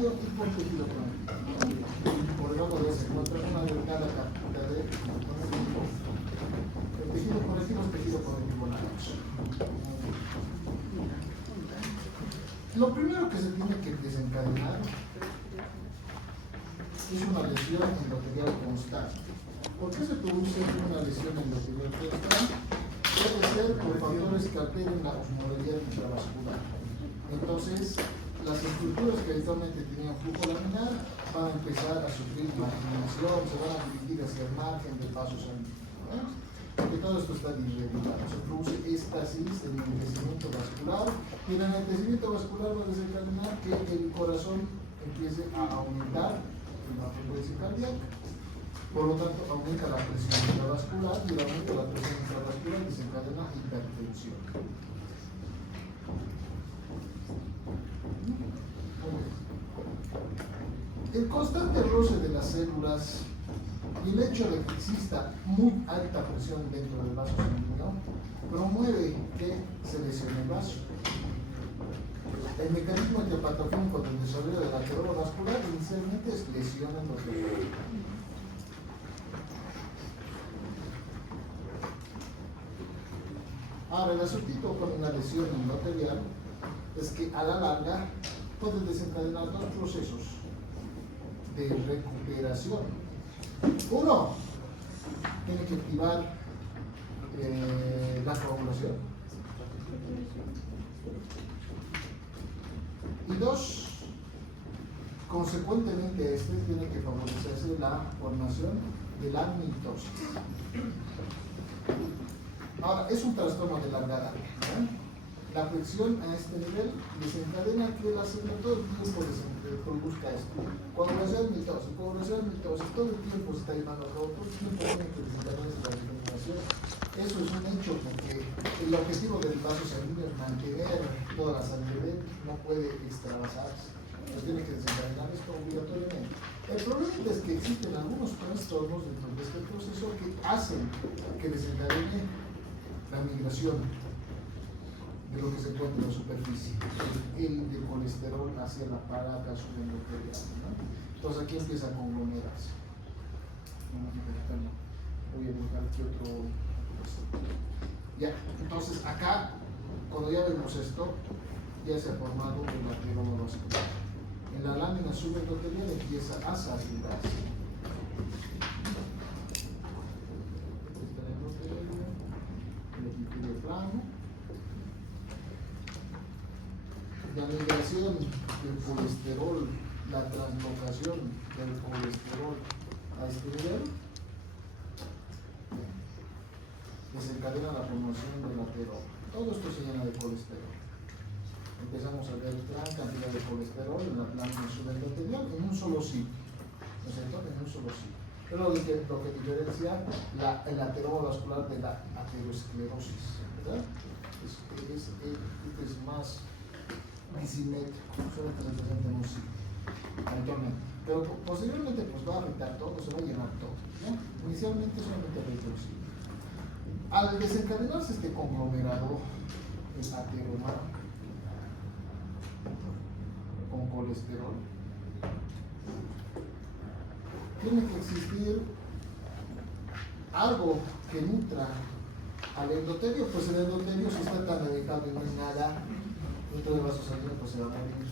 medio y por tejido conectivo. Por debajo de se encuentra una delgada capita de conectivo. El tejido conectivo es tejido conectivo laxo. Lo primero que se tiene que desencadenar es una lesión endotelial constante. ¿Por qué se produce una lesión endotelial constante? Puede ser por factores que alteren la osmolaridad intravascular. Entonces, las estructuras que habitualmente tenían flujo laminar van a empezar a sufrir marginación, se van a dirigir hacia el margen del vaso sanguíneo. Porque todo esto está irregular, se produce éstasis, enlentecimiento vascular, y el enlentecimiento vascular va a desencadenar que el corazón empiece a aumentar la frecuencia cardíaca. Por lo tanto, aumenta la presión intravascular y el aumento de la presión intravascular desencadena hipertensión. El constante roce de las células y el hecho de que exista muy alta presión dentro del vaso sanguíneo promueve que se lesione el vaso. El mecanismo interpatogénico del desarrollo de la ateroma vascular inicialmente es lesión endotelial. Ahora, el asunto con una lesión endotelial es que a la larga puede desencadenar dos procesos de recuperación. Uno, tiene que activar la coagulación. Y dos, consecuentemente a este tiene que favorecerse la formación de la mitosis. Ahora, es un trastorno de larga data. La presión a este nivel desencadena que la célula todo el tiempo produzca esto. Coagulación, mitosis, todo el tiempo se está llevando a cabo, todo el tiempo tiene que desencadenar la determinación. Eso es un hecho porque el objetivo del vaso sanguíneo es mantener toda la sangre, no puede extravasarse. Entonces tiene que desencadenar esto obligatoriamente. El problema es que existen algunos trastornos dentro de este proceso que hacen que desencadene la migración de lo que se encuentra en la superficie, el de colesterol hacia la paraca subendoterial, ¿no? Entonces aquí empieza a conglomerarse. Voy a buscar aquí otro. Ya, entonces acá, cuando ya vemos esto, ya se ha formado el ateroma vascular. En la lámina subendoterial empieza a saturarse. Está el endotelio, el epitelio plano. La migración del colesterol, la translocación del colesterol a este nivel desencadena la formación del ateroma. Todo esto se llena de colesterol. Empezamos a ver gran cantidad de colesterol en la lámina subendoterial en un solo sitio, ¿no es cierto? En un solo sitio. Pero lo que diferencia el ateroma vascular de la aterosclerosis, ¿verdad? Es más disimétrico, solamente se presenta en un sitio, habitualmente. Pero posteriormente pues va a afectar todo, se va a llenar todo, ¿ya? Inicialmente solamente afecta el sitio. Al desencadenarse este conglomerado, el ateroma con colesterol, tiene que existir algo que nutra al endotelio, pues el endotelio si está tan alejado y no hay nada dentro del vaso sanguíneo, pues se va a morir.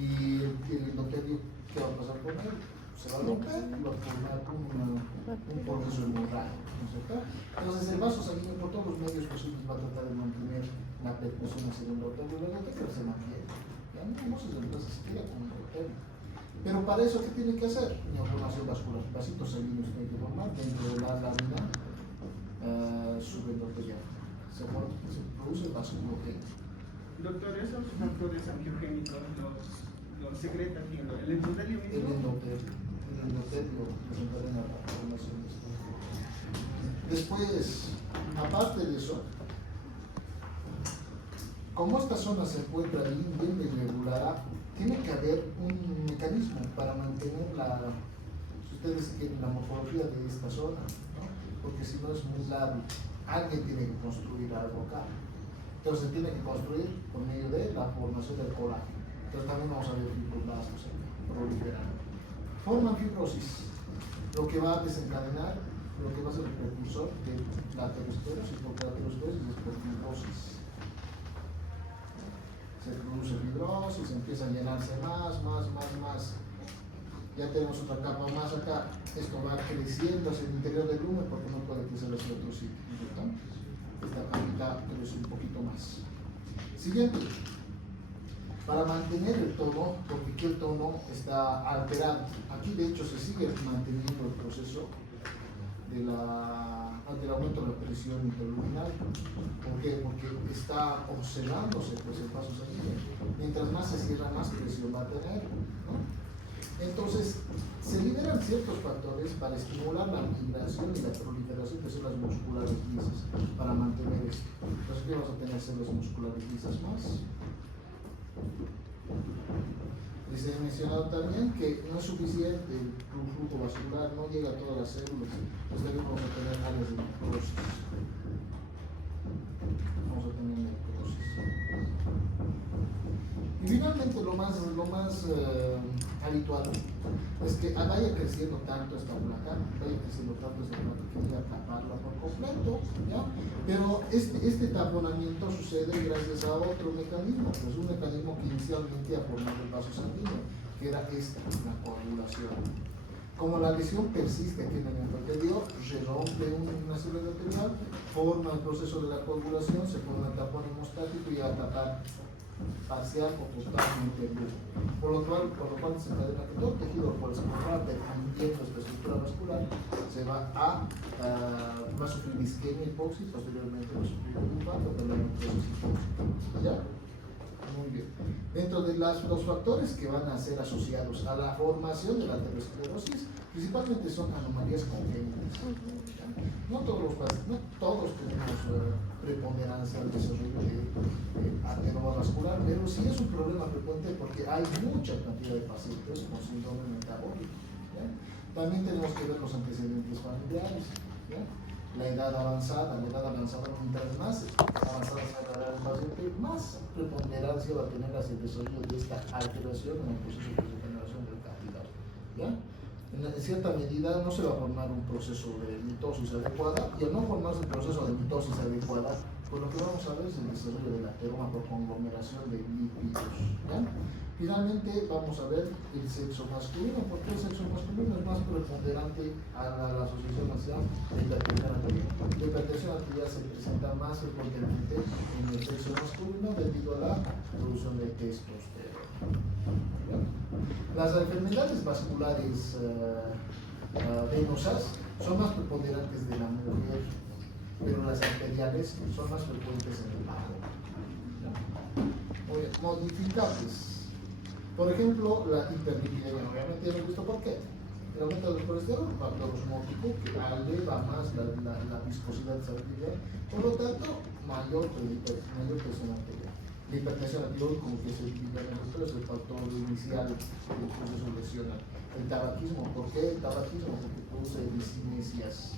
Y el endotelio, ¿qué va a pasar con él? Se va a romper y va a formar un proceso hemorrágico, ¿no es cierto? Entonces el vaso sanguíneo por todos los medios posibles va a tratar de mantener la percusión hacia el endotelio. El endotelio se mantiene, ya no se reemplaza siquiera con el endotelio. Pero para eso, ¿qué tiene que hacer? Neoformación vascular, vasitos sanguíneos tiene que formar dentro de la lámina subendotelial. Se produce vasculogénico. Doctor, esos factores angiogénicos los secreta aquí el endotelio mismo. El endotelio desencadena la formación de esto. Después, aparte de eso, como esta zona se encuentra bien irregular, tiene que haber un mecanismo para mantener si ustedes quieren, la morfología de esta zona, ¿no? Porque si no es muy largo, alguien tiene que construir algo acá. Entonces se tiene que construir por medio de la formación del colágeno. Entonces también vamos a ver fibroblastos proliferando. Forman fibrosis, lo que va a desencadenar, lo que va a ser el precursor de la aterosclerosis, porque la aterosclerosis es por fibrosis. Se produce fibrosis, empieza a llenarse más. Ya tenemos otra capa más acá. Esto va creciendo hacia el interior del lumen porque no puede crecer hacia otro sitio, ¿cierto? Esta capita crece un poquito más. Siguiente. Para mantener el tono, porque aquí el tono está alterado. Aquí de hecho se sigue manteniendo el proceso del aumento de la presión introluminal. ¿Por qué? Porque está observándose pues, el paso sanguíneo. Mientras más se cierra, más presión va a tener, ¿no? Entonces, se liberan ciertos factores para estimular la migración y la proliferación de células musculares lisas para mantener esto. Entonces, ¿qué vas a tener células musculares lisas más? Les he mencionado también que no es suficiente el flujo vascular, no llega a todas las células. Entonces, vamos a tener áreas de necrosis. Vamos a tener necrosis. Y finalmente, lo más habitual es que vaya creciendo tanto esta placa, que llega a taparla por completo, ¿ya? Pero este taponamiento sucede gracias a otro mecanismo, pues un mecanismo que inicialmente ha formado el vaso sanguíneo, que era la coagulación. Como la lesión persiste aquí en el endotelio, se rompe una célula endotelial, forma el proceso de la coagulación, se forma el tapón hemostático y va a tapar parcial o totalmente el lumen. Por lo cual se encadena que todo el tejido por el va defendiendo esta estructura vascular, se va a sufrir isquemia, hipoxia, posteriormente va a sufrir un infarto, pero la necrosis hipóxica. ¿Ya? Muy bien. Dentro de los factores que van a ser asociados a la formación de la aterosclerosis, principalmente son anomalías congénitas. No todos tenemos preponderancia al desarrollo de aterovascular, pero sí es un problema frecuente porque hay mucha cantidad de pacientes con síndrome metabólico. ¿Ya? También tenemos que ver los antecedentes familiares. ¿Ya? La edad avanzada, mientras más avanzada sea el paciente, más preponderancia va a tener hacia el desarrollo de esta alteración en el proceso de regeneración del cartílago. ¿Ya? En cierta medida no se va a formar un proceso de mitosis adecuada, y al no formarse el proceso de mitosis adecuada, pues lo que vamos a ver es el desarrollo del ateroma por conglomeración de lípidos. ¿Ya? Finalmente vamos a ver el sexo masculino, porque el sexo masculino es más preponderante a la asociación hacia la hipertensión arterial. La hipertensión arterial se presenta más frecuentemente en el sexo masculino debido a la producción de testosterona. ¿Ya? Las enfermedades vasculares venosas son más preponderantes de la mujer, pero las arteriales son más frecuentes en el varón. Modificables. Por ejemplo, la hiperlipidemia, obviamente ya hemos visto por qué. El aumento del colesterol va a osmótico, que eleva más la viscosidad sanguínea, por lo tanto, mayor presión arterial. La hipertensión arterial, como que se indica en nosotros, es el factor inicial del proceso lesional. El tabaquismo, ¿por qué el tabaquismo? Porque produce discinesias.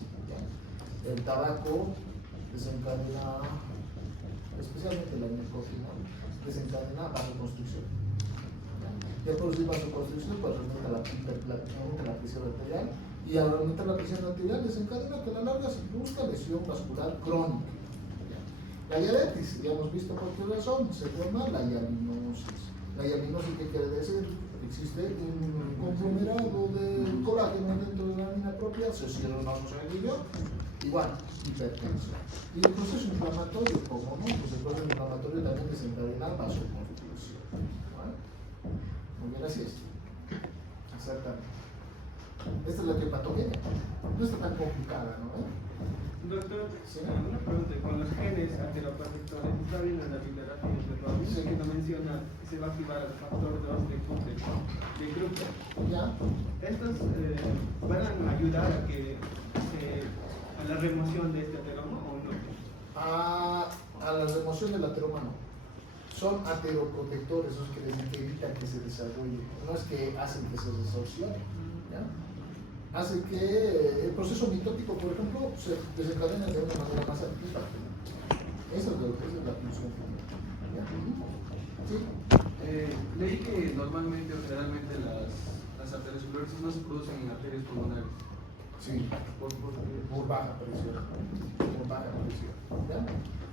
El tabaco desencadena, especialmente la nicotina, desencadena vasoconstricción. Y al producir vasoconstricción, pues aumenta la presión arterial, y al aumentar la presión arterial desencadena que a la larga se produzca lesión vascular crónica. La diabetes, ya hemos visto por qué razón, se forma la hialinosis. La hialinosis, ¿qué quiere decir? Existe un conglomerado de colágeno dentro de la lámina propia, se cierra el vaso sanguíneo, igual, hipertensión. Y el proceso inflamatorio, como no, pues el proceso inflamatorio también desencadena vasoconstricción. ¿Vale? Muy bien, así es. Exactamente. Esta es la hepatogenia. No está tan complicada, ¿no? Doctor, ¿Sí? una pregunta, con los genes ateroprotectores, está viendo en la literatura Sí. que nos menciona que se va a activar el factor 2 de Kruger. ¿Ya? ¿Estos van a ayudar a la remoción de este ateroma o no? A la remoción del ateroma no. Son ateroprotectores, esos que evitan que se desarrolle, no es que hacen que se desorcione. ¿Ya? Hace que el proceso mitótico, por ejemplo, se desencadene de una manera más satisfactoria. Esa es la función. ¿Ya? ¿Sí? Leí que normalmente o generalmente las arteriosclerosis no se producen en arterias pulmonares. Sí, por baja presión. Por baja presión. ¿Ya?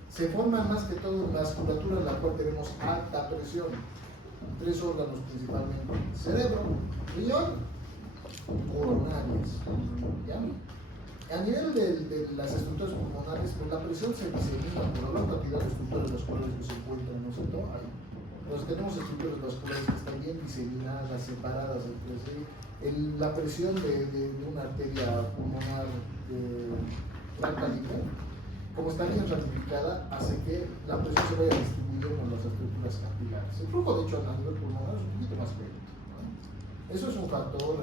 Se forman más que todo en vasculatura en la cual tenemos alta presión. Tres órganos principalmente: cerebro, riñón, coronarias. ¿Ya? A nivel de las estructuras pulmonares, pues la presión se disemina por la cantidad de estructuras vasculares que se encuentran, ¿no es cierto? Entonces tenemos estructuras vasculares que están bien diseminadas, separadas entre sí. La presión de una arteria pulmonar de gran calibre, como está bien ramificada, hace que la presión se vaya distribuyendo en las estructuras capilares. El flujo, de hecho, a nivel pulmonar es un poquito más lento, ¿no? Eso es un factor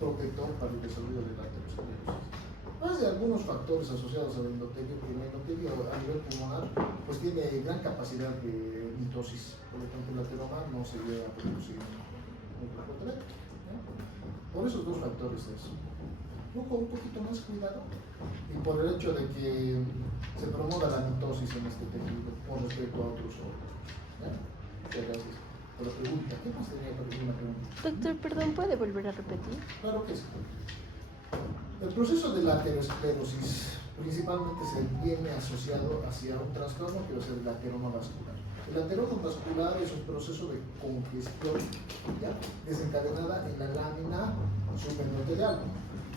protector para el desarrollo de la aterosclerosis. Además de algunos factores asociados al endotelio, porque el endotelio a nivel pulmonar pues tiene gran capacidad de mitosis. Por lo tanto, el ateroma no se llega a producir un flujo eléctrico, ¿no? Por esos dos factores es flujo un poquito más cuidado y por el hecho de que se promueva la mitosis en este tejido con respecto a otros órganos. Muchas gracias por la pregunta. ¿Qué más tenía para una pregunta? Doctor, perdón, ¿puede volver a repetir? Claro que sí. El proceso de la aterosclerosis principalmente se viene asociado hacia un trastorno que va a ser el ateroma vascular. El ateroma vascular es un proceso de congestión, ¿ya?, desencadenada en la lámina subendoterial.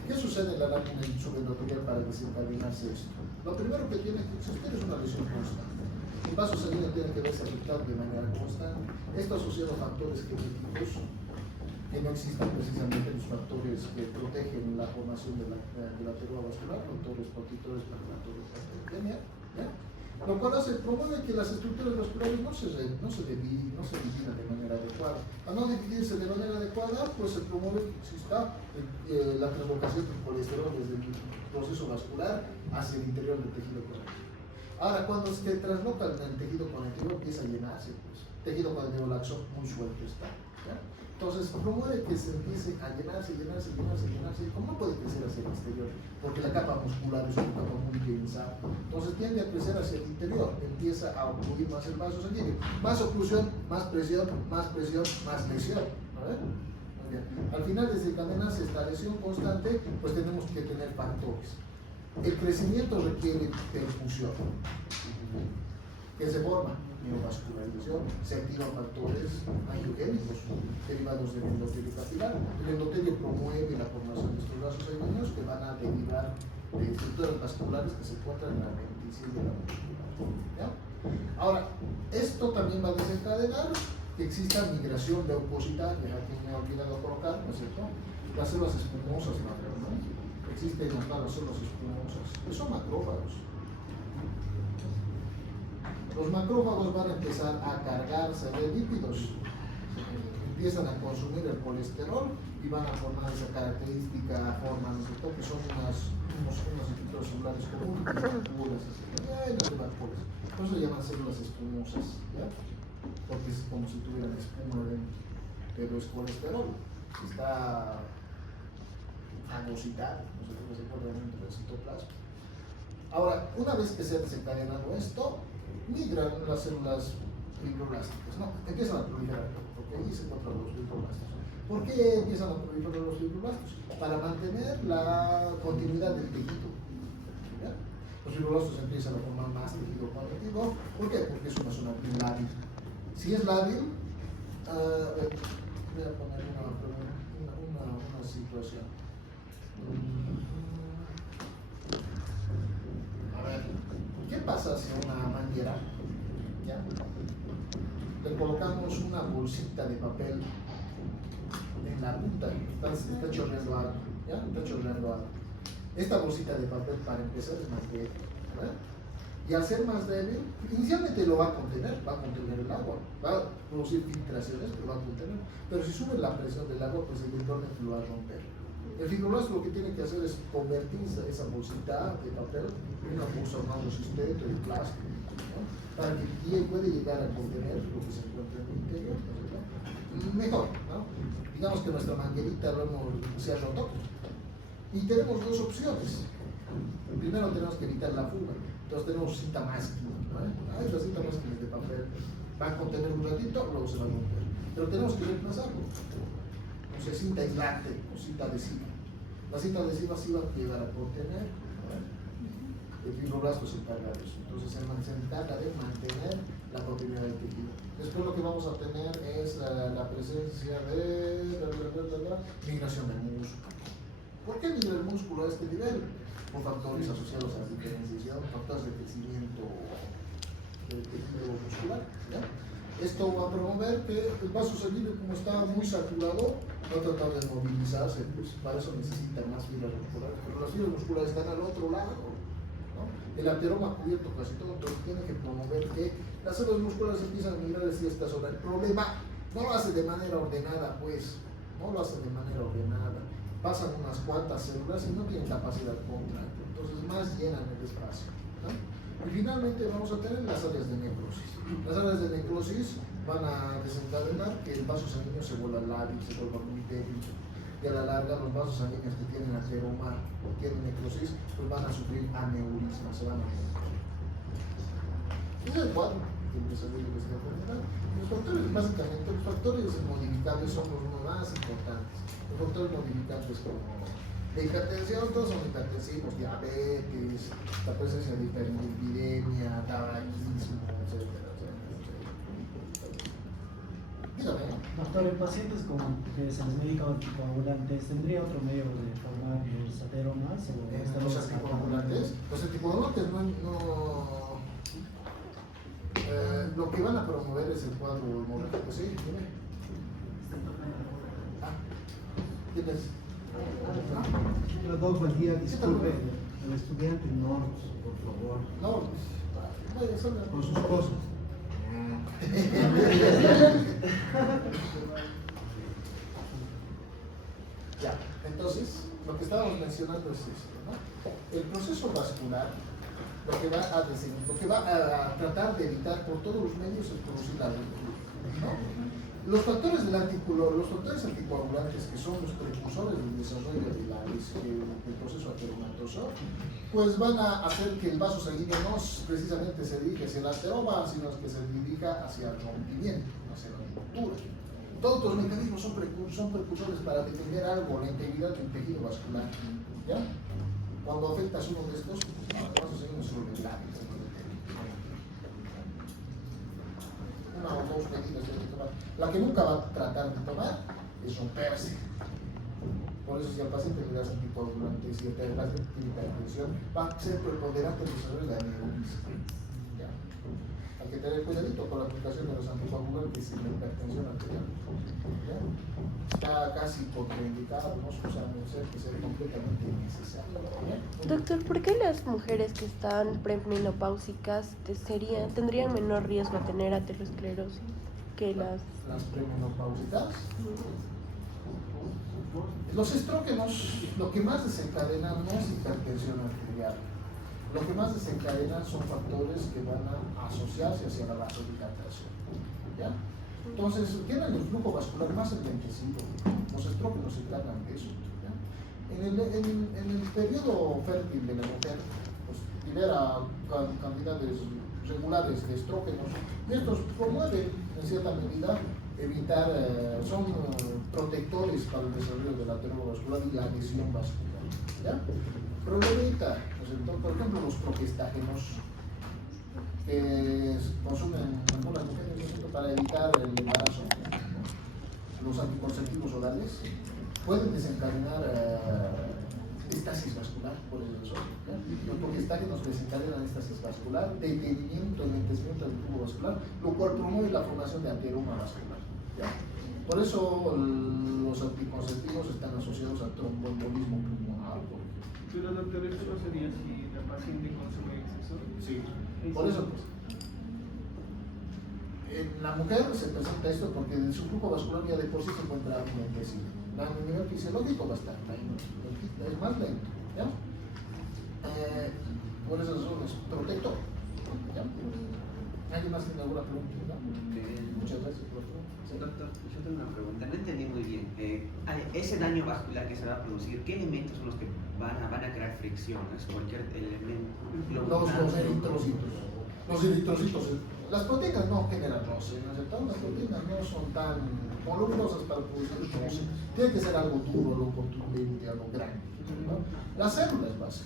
¿Qué sucede en la lámina subendoterial para desencadenarse esto? Lo primero que tiene que existir es una lesión constante. El vaso sanguíneo tiene que verse afectado de manera constante. Esto asociado a factores genéticos que no existen, precisamente los factores que protegen la formación de la ateroma vascular, factores protectores para la aterosclerosis, ¿ya? Lo cual promueve que las estructuras vasculares no se dividan de manera adecuada. Al no dividirse de manera adecuada, pues se promueve que exista la translocación del colesterol desde el proceso vascular hacia el interior del tejido conectivo. Ahora, cuando se transloca en el tejido conectivo, empieza a llenarse, pues, tejido conectivo laxo muy suelto está, ¿ya? Entonces promueve que se empiece a llenarse. Y como no puede crecer hacia el exterior, porque la capa muscular es una capa muy densa, entonces tiende a crecer hacia el interior, empieza a ocluir más el vaso sanguíneo. Más oclusión, más presión, más lesión. ¿Vale? Muy bien. Al final, desde desencadenarse esta lesión constante, pues tenemos que tener factores. El crecimiento requiere perfusión. ¿Qué se forma? Neurovascularización, se activan factores angiogénicos derivados del endotelio capilar. El endotelio promueve la formación de estos vasos sanguíneos que van a derivar de estructuras vasculares que se encuentran en la apéndice de la musculatura. Ahora, esto también va a desencadenar que exista migración leucocitaria. Aquí me he olvidado colocar, ¿no es cierto?, las células espumosas, ¿no? Existen las células espumosas, que son macrófagos. Los macrófagos van a empezar a cargarse de lípidos, empiezan a consumir el colesterol y van a formar esa característica forma, ¿no es cierto?, que son unas estructuras celulares comunes, puras, por eso se llaman células espumosas, ¿ya? Porque es como si tuvieran espuma dentro, pero es colesterol, está fagocitado, no sé cómo se encuentra dentro del citoplasma. Ahora, una vez que se ha desencadenado esto, migran las células fibroblásticas, ¿no? Empiezan a proliferar, porque ahí se encuentran los fibroblastos. ¿Por qué empiezan a proliferar los fibroblastos? Para mantener la continuidad del tejido, ¿ya? Los fibroblastos empiezan a formar más tejido conectivo. ¿Por qué? Porque es una zona lábil. Si es lábil, voy a poner una situación. A ver, ¿qué pasa si a una manguera, ¿ya?, le colocamos una bolsita de papel en la punta? Está chorreando algo, ¿ya? Está chorreando algo. Esta bolsita de papel, para empezar, es más débil, ¿verdad? Y al ser más débil, inicialmente lo va a contener el agua, va a producir filtraciones, pero va a contener. Pero si sube la presión del agua, pues eventualmente lo va a romper. El fibroblasto lo que tiene que hacer es convertir esa bolsita de papel en una bolsa más resistente de plástico, ¿no?, para que pueda llegar a contener lo que se encuentra en el interior, ¿no? Mejor, ¿no? Digamos que nuestra manguerita se ha roto y tenemos dos opciones. Primero tenemos que evitar la fuga, entonces tenemos cinta máscara, ¿no? Hay las cinta máscara de papel, Va a contener un ratito, luego se va a romper. Pero tenemos que reemplazarlo. O sea, cinta aislante o cinta adhesiva. La cinta adhesiva sí va a llegar a contener. El fibroblasto se encarga de eso. Entonces se encarga de mantener la continuidad del tejido. Después lo que vamos a tener es la presencia de migración del músculo. ¿Por qué migra el músculo a este nivel? Por factores asociados a la diferenciación, factores de crecimiento del tejido muscular. ¿Ya? Esto va a promover que el vaso sanguíneo, como está muy saturado, va a tratar de movilizarse, pues para eso necesita más fibras musculares, pero las fibras musculares están al otro lado, ¿no? El ateroma ha cubierto casi todo, entonces tiene que promover que las células musculares empiezan a migrar hacia esta zona. El problema no lo hace de manera ordenada, pues, no lo hace de manera ordenada. Pasan unas cuantas células y no tienen capacidad contractil, entonces más llenan el espacio, ¿no? Y finalmente vamos a tener las áreas de necrosis. Las áreas de necrosis van a desencadenar que el vaso sanguíneo se vuelva lábil, se vuelva muy débil. Y a la larga los vasos sanguíneos que tienen ateroma o tienen necrosis, pues van a sufrir aneurisma, se van a morir. Ese es el cuadro que el desarrollo que se va a generar. Los factores, básicamente, los factores modificables son los más importantes. Los factores modificantes como de hipertensión, todos son hipertensivos, diabetes, la presencia de hiperlipidemia, tabaquismo, etcétera. Dígame. Doctor, en pacientes con que se les medica anticoagulantes, ¿tendría otro medio de formar los ateromas? Los anticoagulantes lo que van a promover es el cuadro hemorrágico. Sí, dime. ¿Quién es? Doctor, buen día, disculpe, el estudiante Nord, por favor. No, vaya, son Con sus cosas. Ya, entonces, lo que estábamos mencionando es esto, ¿no? El proceso vascular lo que va a tratar de evitar por todos los medios es producir la leucemia, ¿no? Los factores anticoagulantes, que son los precursores del desarrollo del proceso ateromatoso, pues van a hacer que el vaso sanguíneo no precisamente se dirija hacia el ateroma, sino que se dirija hacia el rompimiento, hacia la ruptura. Todos los mecanismos son precursores para detener algo, la integridad del tejido vascular. ¿Ya? Cuando afectas uno de estos, el vaso sanguíneo se vuelve lábil. Una o dos medidas que hay que tomar. La que nunca va a tratar de tomar es romperse. Por eso, si al paciente le das anticoagulantes, si el paciente tiene hipertensión, va a ser preponderante el desarrollo de aneurisma. ¿Ya? Hay que tener cuidadito con la aplicación de los anticoagulantes y la hipertensión arterial. ¿Ya? Está casi contraindicado, ¿no? O sea, no sé que sea completamente innecesario. ¿Ya? Doctor, ¿por qué las mujeres que están premenopáusicas tendrían menor riesgo a tener aterosclerosis que las premenopáusicas? Los estrógenos, lo que más desencadenan no es hipertensión arterial. Lo que más desencadenan son factores que van a asociarse hacia la vasodilatación. ¿Ya? Entonces, tienen el flujo vascular más enlentecido. Los estrógenos se encargan de eso. ¿Ya? En el periodo fértil de la mujer, pues, libera cantidades regulares de estrógenos y estos promueven, en cierta medida, evitar, son protectores para el desarrollo del ateroma vascular y la lesión vascular. ¿Ya? Problemita, pues, entonces, por ejemplo, los progestágenos que consumen algunas mujeres para evitar el embarazo, ¿no? Los anticonceptivos orales pueden desencadenar estasis vascular, por eso. Los progestágenos desencadenan estasis vascular, detenimiento, enlentecimiento del tubo vascular, lo cual promueve la formación de ateroma vascular. ¿Ya? Por eso los anticonceptivos están asociados a tromboembolismo pulmonar, por ejemplo. Pero doctor, ¿eso no sería si la paciente consume exceso? Sí, por eso pues. En la mujer se presenta esto porque en su flujo vascular ya de por sí se encuentra enlentecido. A nivel fisiológico va a estar lento, es más lento. ¿Ya? Por eso son los protector. ¿Ya? ¿Alguien más tiene alguna pregunta? Muchas gracias por la pregunta. Sí, doctor, yo tengo una pregunta, no entendí muy bien. Ese daño vascular que se va a producir, ¿qué elementos son los que van a crear fricción? ¿Es cualquier elemento? Los eritrocitos. Los eritrocitos las proteínas no generan roce, ¿no es cierto? Las proteínas no son tan volumosas para producir roce. Tiene que ser algo duro, algo contundente, algo grande, ¿no? Las células base.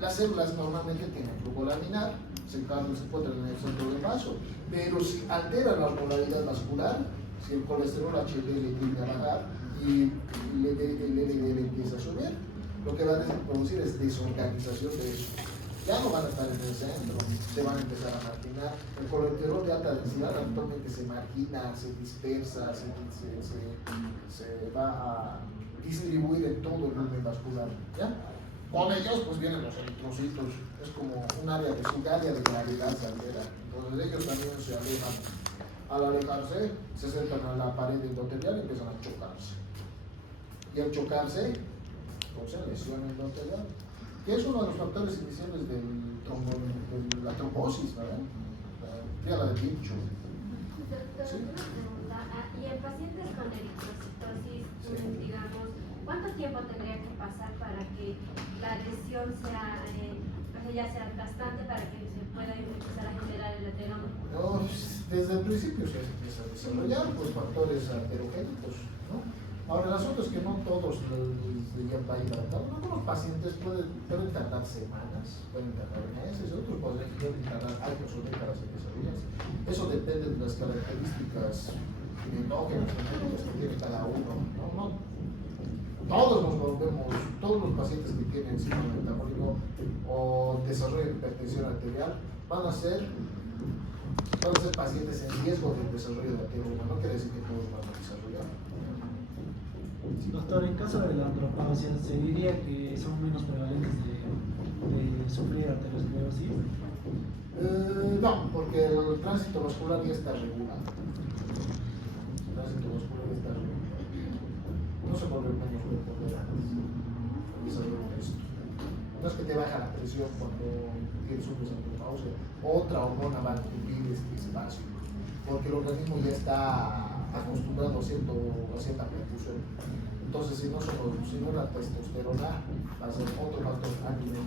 Las células normalmente tienen flujo laminar, se encuentran en el centro del vaso, pero si altera la osmolaridad vascular, si el colesterol HDL tiende a bajar y el LDL empieza a subir, lo que van a producir es desorganización de eso. Ya no van a estar en el centro, se van a empezar a marginar. El colesterol de alta densidad actualmente se margina, se dispersa, se va a distribuir en todo el lumen vascular. ¿Ya? Con ellos pues vienen los eritrocitos, es como un área de su área de gravedad se altera. Entonces ellos también se alejan. Al alejarse, se acercan a la pared endotelial y empiezan a chocarse. Y al chocarse, causa lesión endotelial, que es uno de los factores iniciales de la trombosis, ¿verdad? La de pincho. Doctor, una pregunta. Y en pacientes con eritrocitosis, digamos, ¿cuánto tiempo tendría que pasar para que la lesión sea, ya sea bastante para que se pueda empezar a generar el ateroma? No, desde el principio se empieza a desarrollar pues, factores aterogénicos, ¿no? Ahora, el asunto es que no todos llegan a ir adaptados. Algunos pacientes pueden tardar semanas, pueden tardar meses, otros pueden tardar años o décadas en desarrollarse. Eso depende de las características endógenas que tiene cada uno, ¿no? Todos los pacientes que tienen síndrome metabólico o desarrollo de hipertensión arterial van a ser pacientes en riesgo del desarrollo de ateroma. No quiere decir que todos van a desarrollar. Doctor, en caso de la andropausia, ¿se diría que son menos prevalentes de sufrir arteriosclerosis? No, porque el tránsito vascular ya está regulado. El tránsito vascular ya está regulado. No se vuelve menos preponderante el desarrollo de esto. No es que te baja la presión cuando sufres andropausia. Otra hormona va a cubrir este espacio, porque el organismo ya está acostumbrado a cierta perfusión. Entonces, si no la testosterona, va a ser otro factor anímico.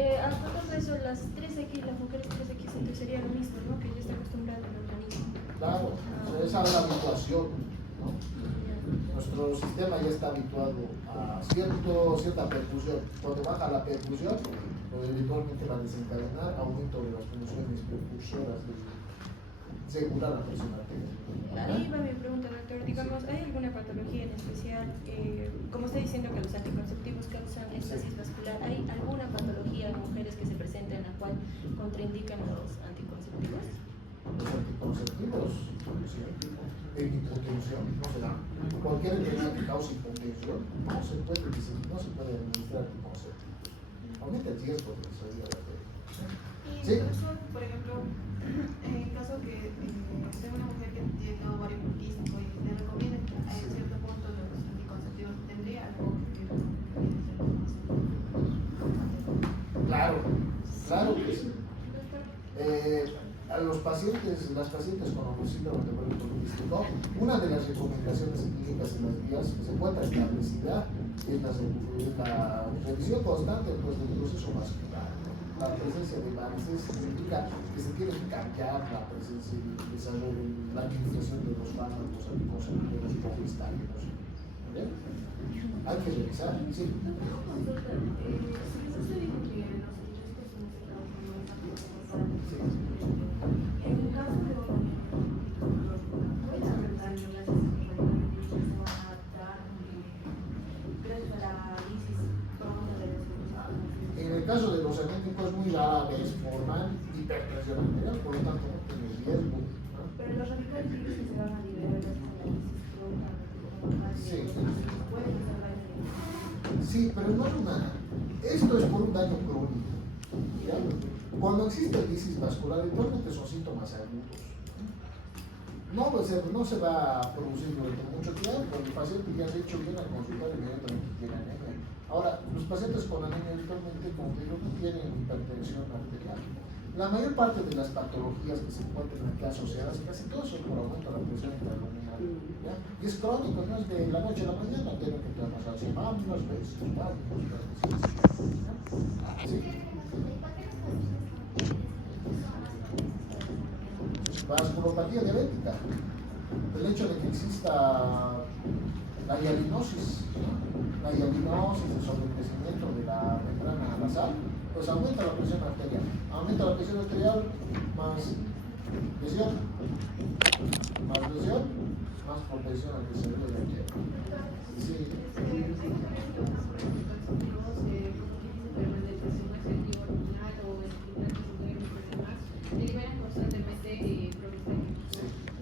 A cuánto peso las 3X, las mujeres 3X, entonces sería lo mismo, ¿no? Que ya está acostumbrado al organismo. Claro, esa es la habituación, ¿no? Nuestro sistema ya está habituado a cierta perfusión. Cuando baja la perfusión, eventualmente va a desencadenar aumento de las funciones perfusoras de segurar la presión arterial. Ahí va mi pregunta, doctor. Digamos, ¿hay alguna patología en especial? Como está diciendo que los anticonceptivos causan éxtasis vascular, ¿hay alguna patología en mujeres que se presenta en la cual contraindican los anticonceptivos? Los anticonceptivos, sí, en hipotensión, no se da. Cualquier enfermedad que cause hipotensión no se puede administrar anticonceptivos. Aumenta el riesgo de desarrollo de arteria. Y ¿Sí? incluso, por ejemplo, en caso que sea una mujer que tiene ovario poliquístico y le recomienden a cierto punto los anticonceptivos, ¿tendría algo que ver con Claro que sí. A las pacientes con síndrome metabólico poliquístico, una de las recomendaciones clínicas en las guías que se encuentra establecida es la revisión constante pues, del proceso vascular. La presencia de varices significa que se tiene que cambiar la presencia de la administración de los fármacos anticonceptivos progestágenos. Hay que revisar, sí. En caso de puede haber daño gracias a la lisis pronta de los En el caso de los anémicos, muy rara vez forman hipertensión arterial, por lo tanto no tiene riesgo. ¿No? Pero los radicales libres que se van a liberar gracias a la lisis pronta, Sí. pueden hacer daño. Sí, pero no es esto es por un daño crónico. ¿Ya? Cuando existe lisis vascular, actualmente son síntomas agudos. No se va a producir durante mucho tiempo. El paciente ya de hecho viene a consultar inmediatamente tiene anemia. Ahora, los pacientes con anemia habitualmente, como te digo, no tienen hipertensión arterial. La mayor parte de las patologías que se encuentran aquí asociadas, casi todo son por aumento de la presión intrabdominal. ¿Ya? Y es crónico, no es de la noche a la mañana, tiene que te pasar semanas, veces, vasculopatía diabética, el hecho de que exista la hialinosis, ¿no? La hialinosis, el sobrecrecimiento de la membrana basal, pues aumenta la presión arterial. Aumenta la presión arterial, más presión, más propensión a que se vea la piel. Sí.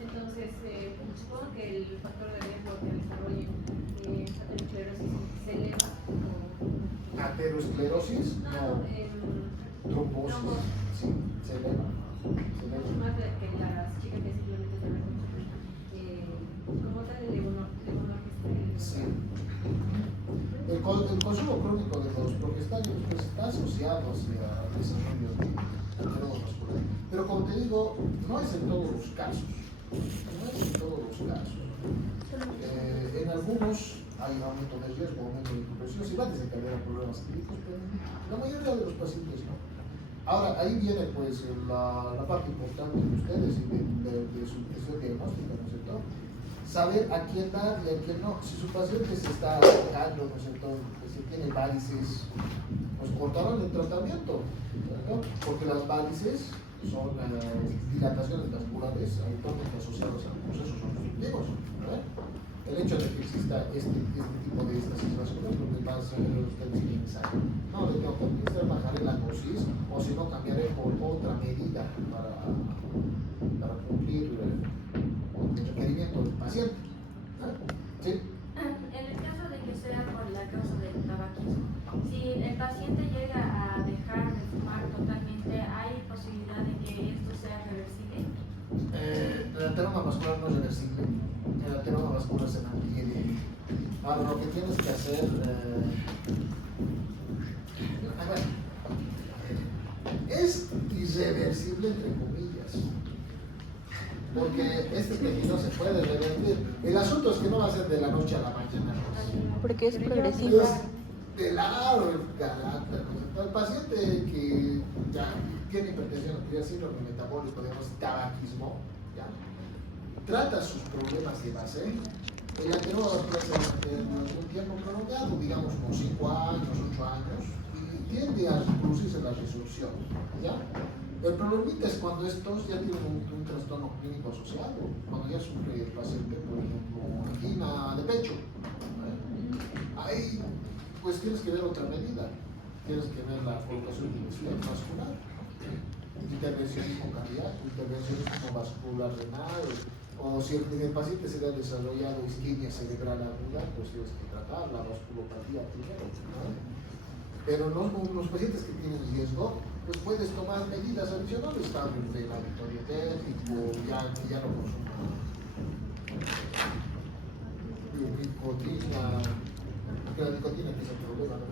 Entonces, supongo que el factor de riesgo que desarrollen aterosclerosis se eleva. Aterosclerosis, no. Trombosis, sí, se eleva. Más que las chicas que simplemente se como tal el Sí. El consumo crónico de los progestarios pues, está asociado a desarrollo de ateroma vascular. Pero como te digo, no es en todos los casos. En algunos hay aumento de riesgo, aumento de compresión, si va a desencadenar problemas clínicos, pero la mayoría de los pacientes no. Ahora, ahí viene pues la parte importante de ustedes y de su diagnóstica, ¿no es cierto? Saber a quién dar y a quién no. Si su paciente se está quejando, ¿no es cierto?, que si tiene varices, pues cortaron el tratamiento, ¿cierto? Porque las varices son dilataciones vasculares habitualmente asociadas a procesos obstructivos, ¿verdad? El hecho de que exista este tipo de estasis vasculares, lo que más ustedes quieren saber. No, le tengo que administrar, bajaré la dosis, o si no, cambiaré por otra medida para cumplir el requerimiento del paciente. ¿Sí? En el caso de que sea por la causa del tabaquismo, si el paciente llega a dejar de fumar totalmente, ¿hay posibilidad de que esto sea reversible? El ateroma vascular no es reversible. El ateroma vascular se mantiene. Ahora, lo que tienes que hacer. Es irreversible, entre comillas. Porque este tejido se puede revertir. El asunto es que no va a ser de la noche a la mañana. Porque es progresivo. Es de largo el carácter. El paciente que ya tiene hipertensión arterial, síndrome metabólico, digamos, tabaquismo, ¿ya? Trata sus problemas de base. El ateroma vascular se mantiene un tiempo prolongado, digamos unos 5 años, 8 años, y tiende a producirse la resolución, ¿ya? El problemita es cuando estos ya tienen un trastorno clínico asociado, cuando ya sufre el paciente, por ejemplo, angina de pecho. Ahí, pues tienes que ver otra medida. Tienes que ver la colocación de insulina vascular, intervencionismo cardíaco, intervencionismo vascular renal, o si el paciente se le ha desarrollado isquemia cerebral aguda, pues tienes que tratar la vasculopatía primero, ¿no? Pero los pacientes que tienen riesgo, pues puedes tomar medidas adicionales, cambios de hábito dietético, ya no consuman nicotina, porque la nicotina es el problema, ¿no?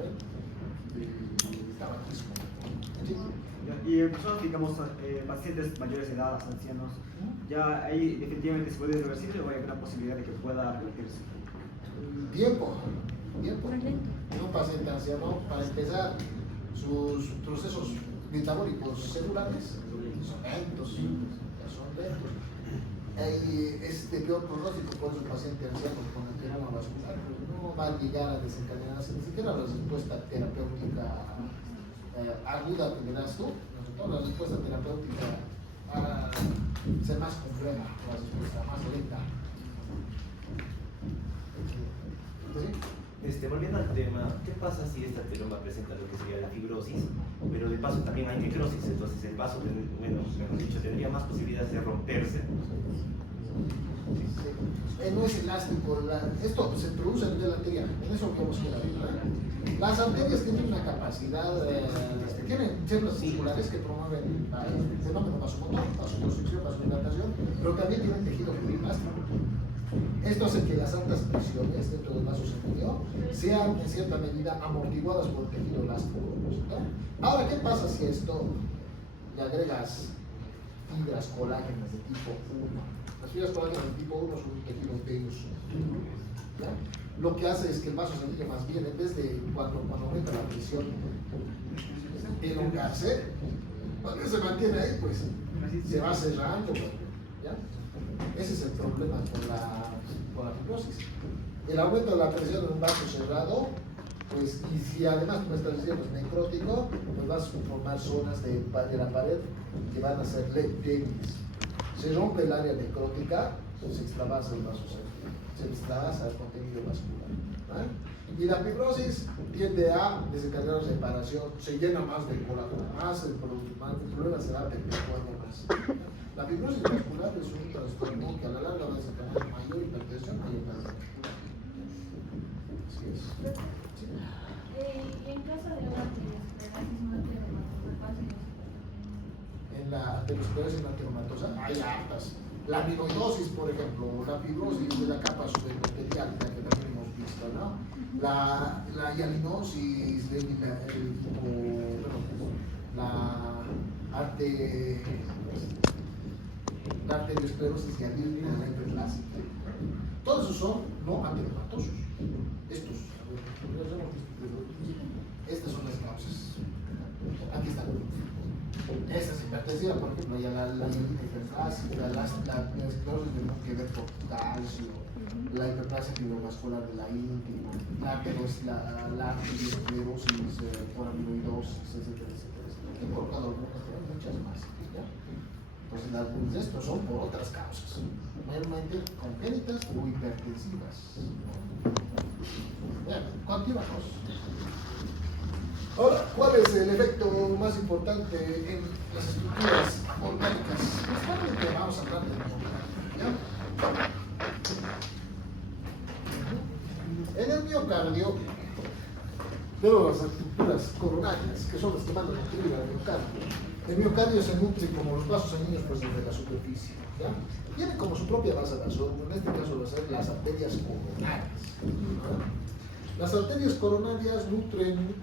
El tabaquismo. ¿Sí? Y en personas, digamos, pacientes mayores de edad, ancianos, ¿ya ahí definitivamente se puede reversible o hay alguna posibilidad de que pueda revertirse? Tiempo. En un paciente anciano, para empezar, sus procesos metabólicos celulares son lentos, Hay este peor pronóstico por el paciente anciano con ateroma vascular, pues no va a llegar a desencadenarse ni siquiera la respuesta terapéutica aguda que le das tú, la respuesta terapéutica va a ser más compleja, la respuesta más lenta. ¿Sí? Volviendo al tema, ¿qué pasa si esta ateroma presenta lo que sería la fibrosis, pero de paso también hay necrosis? Entonces el vaso, bueno, mejor dicho, tendría más posibilidades de romperse. No es elástico, esto se produce a nivel arterial, en eso vamos a ver. Las arterias tienen una capacidad, tienen células circulares que promueven el fenómeno vasomotor, vasoconstricción, vasodilatación, pero también tienen tejido fibroelástico. Esto hace que las altas presiones dentro del vaso sanguíneo sean en cierta medida amortiguadas por el tejido elástico. Ahora, ¿qué pasa si esto le agregas fibras colágenas de tipo 1. Las fibras colágenas de tipo 1 son un tejido denso. ¿Ya? Lo que hace es que el vaso sanguíneo más bien, en vez de cuando aumenta la presión, elongarse, cuando se mantiene ahí, pues se va cerrando. ¿Ya? Ese es el problema con la fibrosis. El aumento de la presión en un vaso cerrado, pues, y si además tú me estás diciendo es necrótico, pues vas a formar zonas de la pared que van a ser débiles. Se rompe el área necrótica, pues se extravasa el vaso sanguíneo, se extravasa el contenido vascular. ¿Vale? Y la fibrosis tiende a desencadenar separación, se llena más de colágeno, más el problema será perpetuando más. La fibrosis vascular es un trastorno que a la larga va a desencadenar mayor hipertensión, mayor cardiopatía. Así es. Sí. En caso de una aterosclerosis multidermatosa, En la aterosclerosis multidermatosa hay hartas. La amiloidosis, por ejemplo, la fibrosis de la capa subepitelial, la que también hemos visto, ¿no? La hialinosis de la arteriosclerosis hialina, la hiperplásica. Todos esos son no amiloidatosos. Estas son las causas. Aquí están. Esta es hipertensiva, por ejemplo, ya la hiperplásica, la esclerosis de Munkeberg por calcio, la hiperplasia fibrovascular de la íntima, la arteriosclerosis por amiloidosis, etcétera, etcétera. He colocado algunas, pero hay muchas más. ¿Ya? Entonces, algunos de estos son por otras causas, mayormente congénitas o hipertensivas. Bien, continuamos. Ahora, ¿cuál es el efecto más importante en las estructuras orgánicas? Principalmente vamos a hablar de los orgánicos, ¿ya? En el miocardio tenemos las estructuras coronarias, que son las que mandan equilibrio al miocardio. El miocardio se nutre como los vasos sanguíneos pues, desde la superficie, ¿ya? Tiene como su propia base vasorum, en este caso va a ser las arterias coronarias, ¿ya? Las arterias coronarias nutren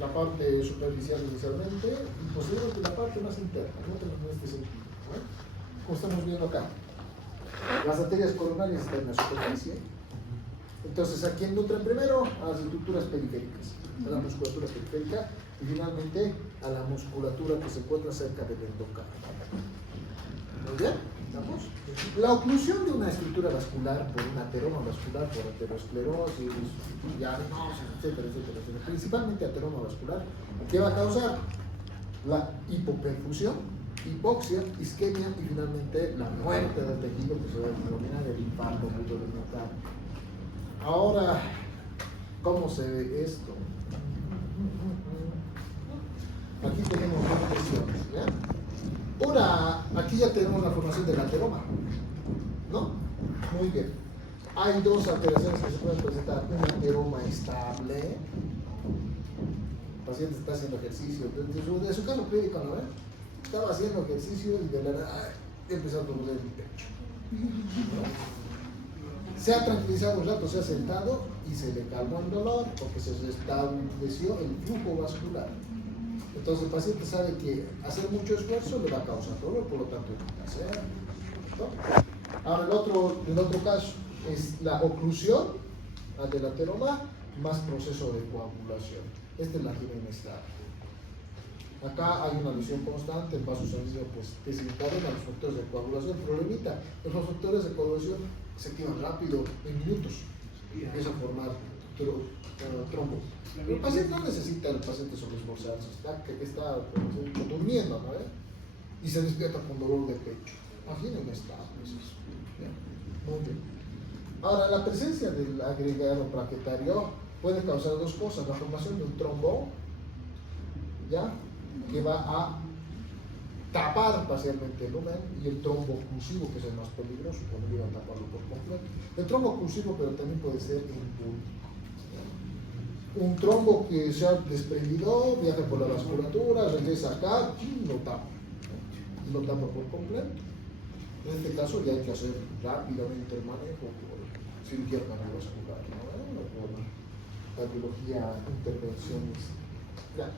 la parte superficial inicialmente y posteriormente la parte más interna, nutren en este sentido, ¿no? Como estamos viendo acá. Las arterias coronarias están en la superficie, entonces ¿a quién nutren primero? A las estructuras periféricas, a la musculatura periférica y finalmente a la musculatura que se encuentra cerca del endocardio. ¿Muy bien? ¿Estamos? La oclusión de una estructura vascular por un ateroma vascular, por aterosclerosis, hialinosis, etcétera, etcétera, etcétera, principalmente ateroma vascular, que va a causar la hipoperfusión, hipoxia, isquemia y finalmente la muerte del tejido que se va a denominar el infarto agudo del miocardio. Ahora, ¿cómo se ve esto? Aquí tenemos dos presiones, ¿ya? Aquí ya tenemos la formación del ateroma, ¿no? Muy bien. Hay dos alteraciones que se pueden presentar. Un ateroma estable. El paciente está haciendo ejercicio. De su caso clínico, ¿no? Estaba haciendo ejercicio y de la nada empezó a doler el pecho, ¿no? Se ha tranquilizado un rato, se ha sentado y se le calmó el dolor porque se restableció el flujo vascular. Entonces el paciente sabe que hacer mucho esfuerzo le va a causar dolor, por lo tanto hacer, ¿no? Ahora el otro caso es la oclusión del ateroma más proceso de coagulación. Esta es la angina inestable. Acá hay una lesión constante, el vaso sanguíneo pues desencadena los factores de coagulación, problemita. Los factores de coagulación se activan rápido, en minutos, empieza a formar trombo. El paciente no necesita el paciente sobreesforzarse, está durmiendo, ¿no? Y se despierta con dolor de pecho. Angina inestable, es eso. Bien. Muy bien. Ahora, la presencia del agregado plaquetario puede causar dos cosas: la formación de un trombo, ¿ya? Que va a tapar parcialmente el lumen, y el trombo oclusivo, que es el más peligroso, cuando llega a taparlo por completo. El trombo oclusivo, pero también puede ser embólico. Un trombo que se ha desprendido, viaja por la vasculatura, regresa acá y lo tapa. Y lo tapa por completo. En este caso ya hay que hacer rápidamente el manejo por cirugía cardiovascular, ¿no? Por cardiología, intervenciones. Ya.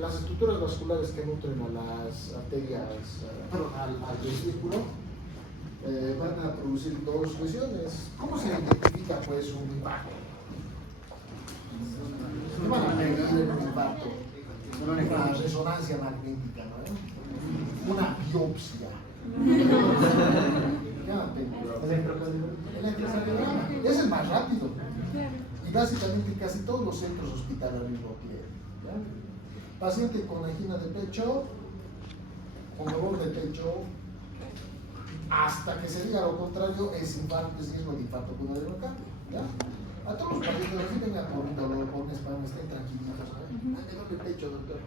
las estructuras vasculares que nutren a las arterias, perdón, al vesículo, van a producir dos lesiones. ¿Cómo se identifica pues un impacto? ¿Qué van a medir en un impacto? Una resonancia magnética, ¿no? Una biopsia. Electrocardiograma. Es el más rápido. Y básicamente casi todos los centros hospitalarios lo tienen. ¿Ya? Paciente con angina de pecho, con dolor de pecho, hasta que se diga lo contrario, es infarto, es riesgo de infarto con adenocardio. ¿Ya? A todos los pacientes así vengan por un dolor, por un espasmo, estén tranquilitos. Hay dolor de pecho, doctor.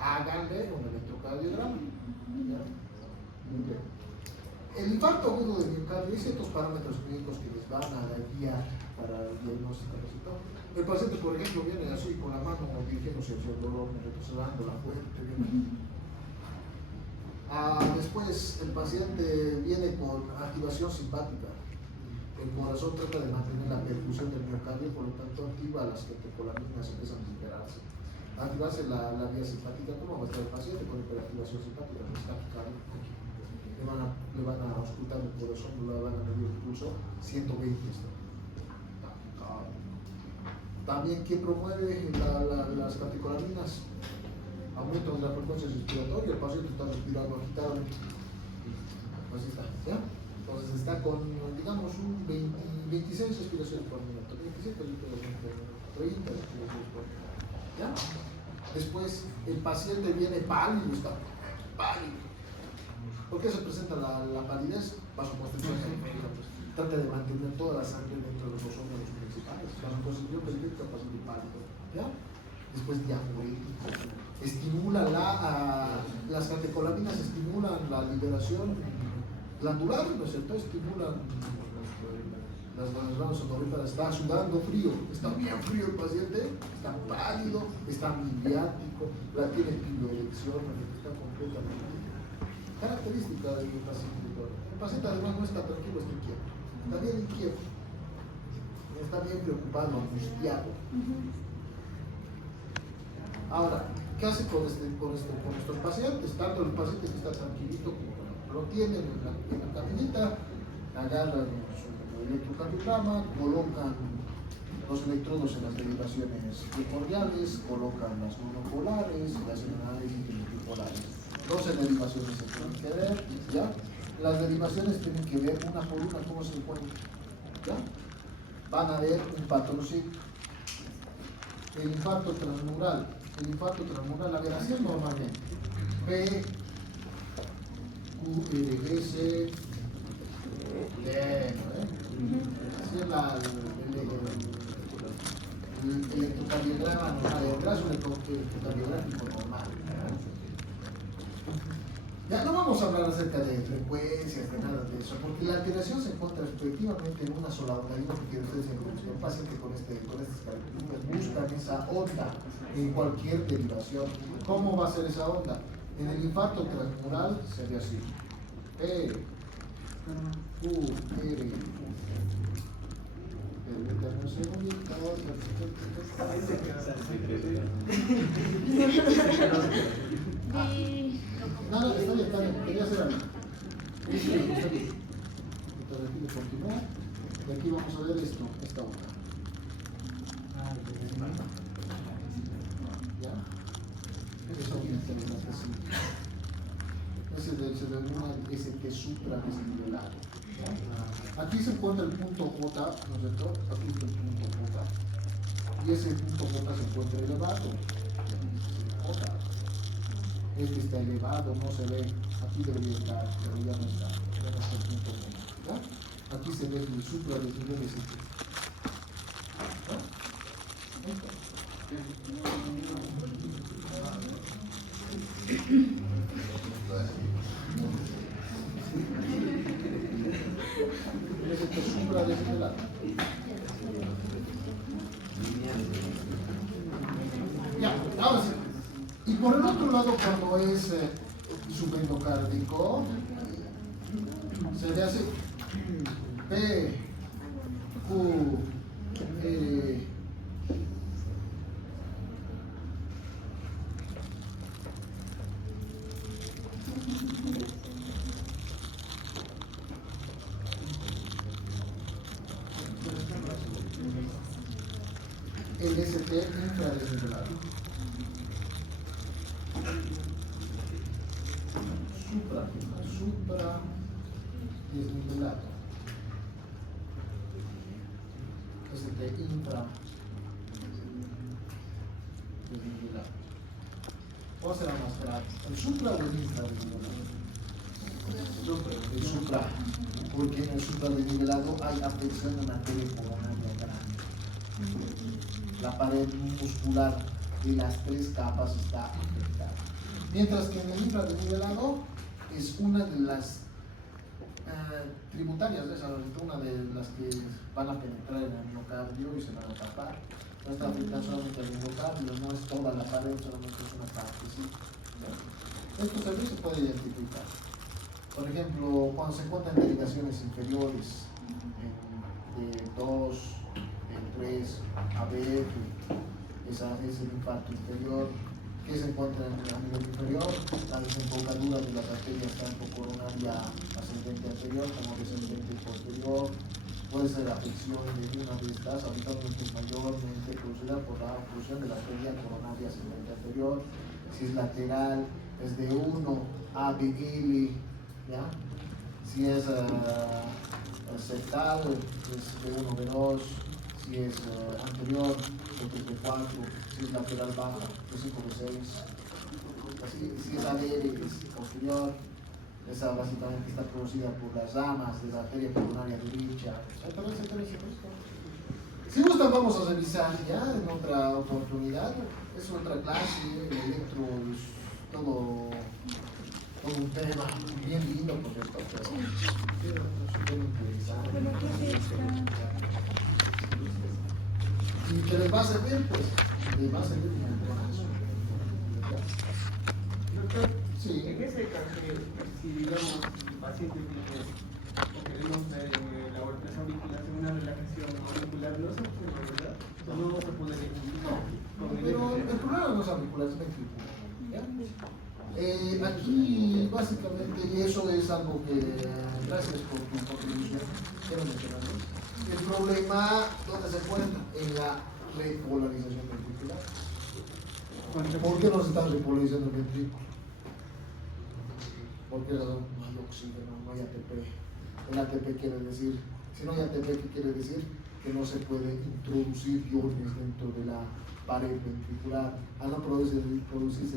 Háganle un electrocardiograma. ¿Ya? Muy bien. El infarto agudo de miocardio, hay ciertos parámetros clínicos que les van a guiar para el diagnóstico del resultado. El paciente, por ejemplo, viene así con la mano dirigiéndose hacia el dolor, retrocediendo la fuente. Después, el paciente viene con activación simpática. El corazón trata de mantener la perfusión del miocardio, por lo tanto, activa las catecolaminas, empiezan a liberarse. Activarse la vía simpática, ¿cómo va a estar el paciente con hiperactivación simpática? Le van a auscultar el corazón, le van a medir el pulso, 120 está. También, ¿qué promueve las catecolaminas? Aumento de la frecuencia respiratoria, el paciente está respirando agitadamente. Así está, ¿ya? Entonces está con, digamos, un 26 respiraciones por minuto, 27 respiraciones por minuto, 30 respiraciones por minuto, ¿ya? Después, el paciente viene pálido, está pálido. ¿Por qué se presenta la palidez? Vasoconstricción periférica. Trata de mantener toda la sangre dentro de los órganos principales. Vasoconstricción periférica, paciente pálido. ¿Ya? Después diafórico. Estimula las catecolaminas estimulan la liberación glandular, ¿no es cierto? Estimulan las glandulas sonoríferas. Está sudando frío, está bien frío el paciente, está pálido, está miliático, la tiene piloerección, está completamente. Característica del paciente. El paciente además no está tranquilo, está inquieto. Está bien inquieto. Está bien preocupado, angustiado. Ahora, ¿qué hace con estos pacientes? Tanto el paciente que está tranquilito como lo tienen en la cabinita, agarran su electrocardiograma, colocan los electrodos en las derivaciones primordiales, colocan las monopolares, las análisis multipolares. 12 derivaciones se tienen que ver, ¿ya? Las derivaciones tienen que ver una por una cómo se encuentran, ¿ya? Van a ver un patroncito. El infarto transmural. El infarto transmural, la veración normalmente. P, Q, R, S, así es el electrocardiograma normal. El brazo electrocardiográfico normal. Ya no vamos a hablar acerca de frecuencias, de nada de eso, porque la alteración se encuentra efectivamente en una sola onda. Y lo que quiero ustedes en un paciente con estas características buscan esa onda en cualquier derivación. ¿Cómo va a ser esa onda? En el infarto transmural se ve así: P, Q, R. Permítanme un segundito. No, está bien, quería hacer algo. Entonces aquí le continúa. Y aquí vamos a ver esta onda. ¿Ya? Esa onda se denomina ST supradesnivelado. Aquí se encuentra el punto J, ¿no es cierto? Aquí está el punto J. Y ese punto J se encuentra elevado. J. Este está elevado, no se ve. Aquí debería estar, pero ya no está. Ya no está el punto J. ¿Ya? Aquí se ve el supradesnivel ST. Supradesnivelado. Ya, ahora sí. Y por el otro lado, cuando es subendocárdico, se le hace P, Q, supra desnivelado. Es de infra desnivelado. ¿Cuál será más grave? ¿El supra o el infra desnivelado? El supra, porque en el supra desnivelado hay afección de materia coronaria grande. La pared muscular de las 3 capas está afectada. Mientras que en el infra desnivelado es una de las tributarias de esa, una de las que van a penetrar en el miocardio y se van a tapar. No está afectando solamente al miocardio, no es toda la pared, solamente es una parte. ¿Sí? Esto también se puede identificar. Por ejemplo, cuando se encuentran derivaciones inferiores de 2, de 3, a ver, ese es el infarto inferior. ¿Qué se encuentra a nivel inferior? La desembocadura de las arterias tanto coronaria ascendente anterior como descendente posterior. Puede ser afección de una de estas, habitualmente mayormente producida por la oclusión de la arteria coronaria ascendente anterior. Si es lateral, es de 1 a de L, ¿ya? Si es septal, es de 1 de 2. Si es anterior, es de 4, si es lateral baja, de 5 de 6, si es adhere, es posterior, esa básicamente está producida por las ramas de la arteria coronaria derecha, etcétera, etcétera, etcétera. Si gustan vamos a revisar ya en otra oportunidad, es otra clase, el electro es todo un tema bien lindo por esto, pero súper interesante. Y que les va a servir, pues, les va a servir un montonazo. Doctor, sí. En ese caso, si digamos el paciente tiene, o queremos ver en la auricular una relajación auricular, no se observa, ¿verdad? No se puede identificar. Pero el problema no es auricular, es ventricular. Aquí, básicamente, y eso es algo que, gracias por tu contribución, quiero mencionarlo. El problema, ¿dónde se encuentra? En la repolarización ventricular. ¿Por qué no se está repolarizando el ventrículo? Porque no hay oxígeno, no hay ATP. El ATP quiere decir, si no hay ATP, ¿qué quiere decir? Que no se puede introducir iones dentro de la pared ventricular. Al no producirse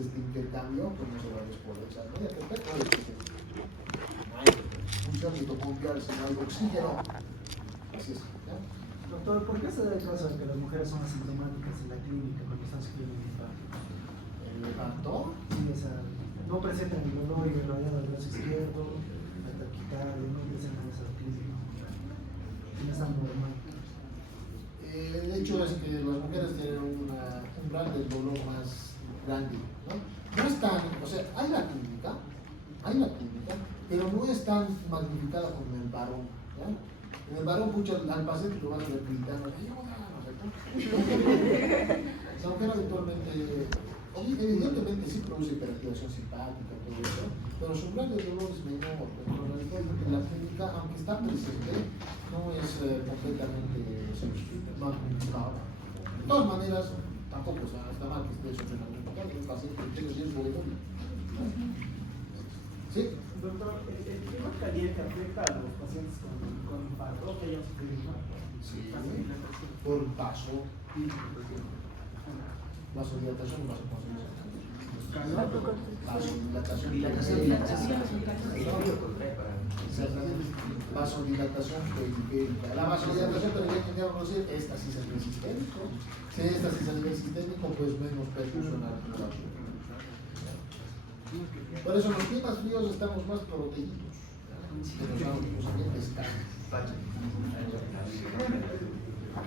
este intercambio, pues no se va a despolarizar. No hay ATP, no hay oxígeno. No hay función mitocondrial si no hay oxígeno. Así es. ¿Ya? Doctor, ¿por qué se da el caso de que las mujeres son asintomáticas en la clínica cuando están sufriendo un infarto? ¿El infarto? Sí, o sea, no presentan el dolor y el radiado del brazo izquierdo, la taquicardia, no presentan esas clínicas. No es tan normal. El hecho es que las mujeres tienen un umbral del dolor más grande, ¿no? No es tan, o sea, hay la clínica, pero no es tan magnificada como en el varón, ¿ya? En el varón, pucha, al paciente lo van a ver gritando, no sé qué. La mujer habitualmente, evidentemente sí produce hiperactivación simpática, todo eso, pero su umbral de dolor es menor, pero habitualmente la clínica, aunque está presente, no es completamente magnificada. De todas maneras, tampoco está mal que esté sufriendo un paciente que tiene riesgo de dolor. ¿Sí? Doctor, ¿el clima caliente afecta a los pacientes con infarto que hayan sufrido infarto? Sí, por vaso, vasodilatación y vasodilatación periférica. La vasodilatación periférica, vamos a decir, éstasis a nivel sistémico. Si éstasis a nivel sistémico, pues menos perfusión articular. Por eso en los climas fríos estamos más protegidos que los ambientes cálidos.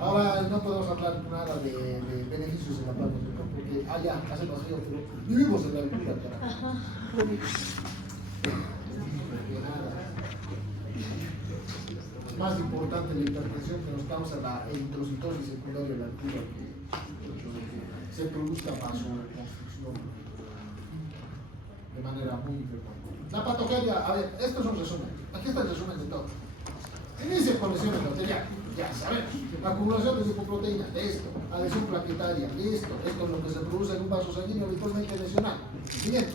Ahora no podemos hablar nada de beneficios en la parte del cuerpo, porque allá hace más frío, pero vivimos en la altura, carajo. Más importante la hipertensión que nos causa la eritrocitosis secundaria a la altura, que se produzca vasoconstricción de manera muy frecuente. La patogenia, a ver, esto es un resumen. Aquí está el resumen de todo. Inicia con lesiones arteriales, ya sabemos. Acumulación de lipoproteínas, esto. Adhesión plaquetaria, esto. Esto es lo que se produce en un vaso sanguíneo habitualmente lesionado. Siguiente.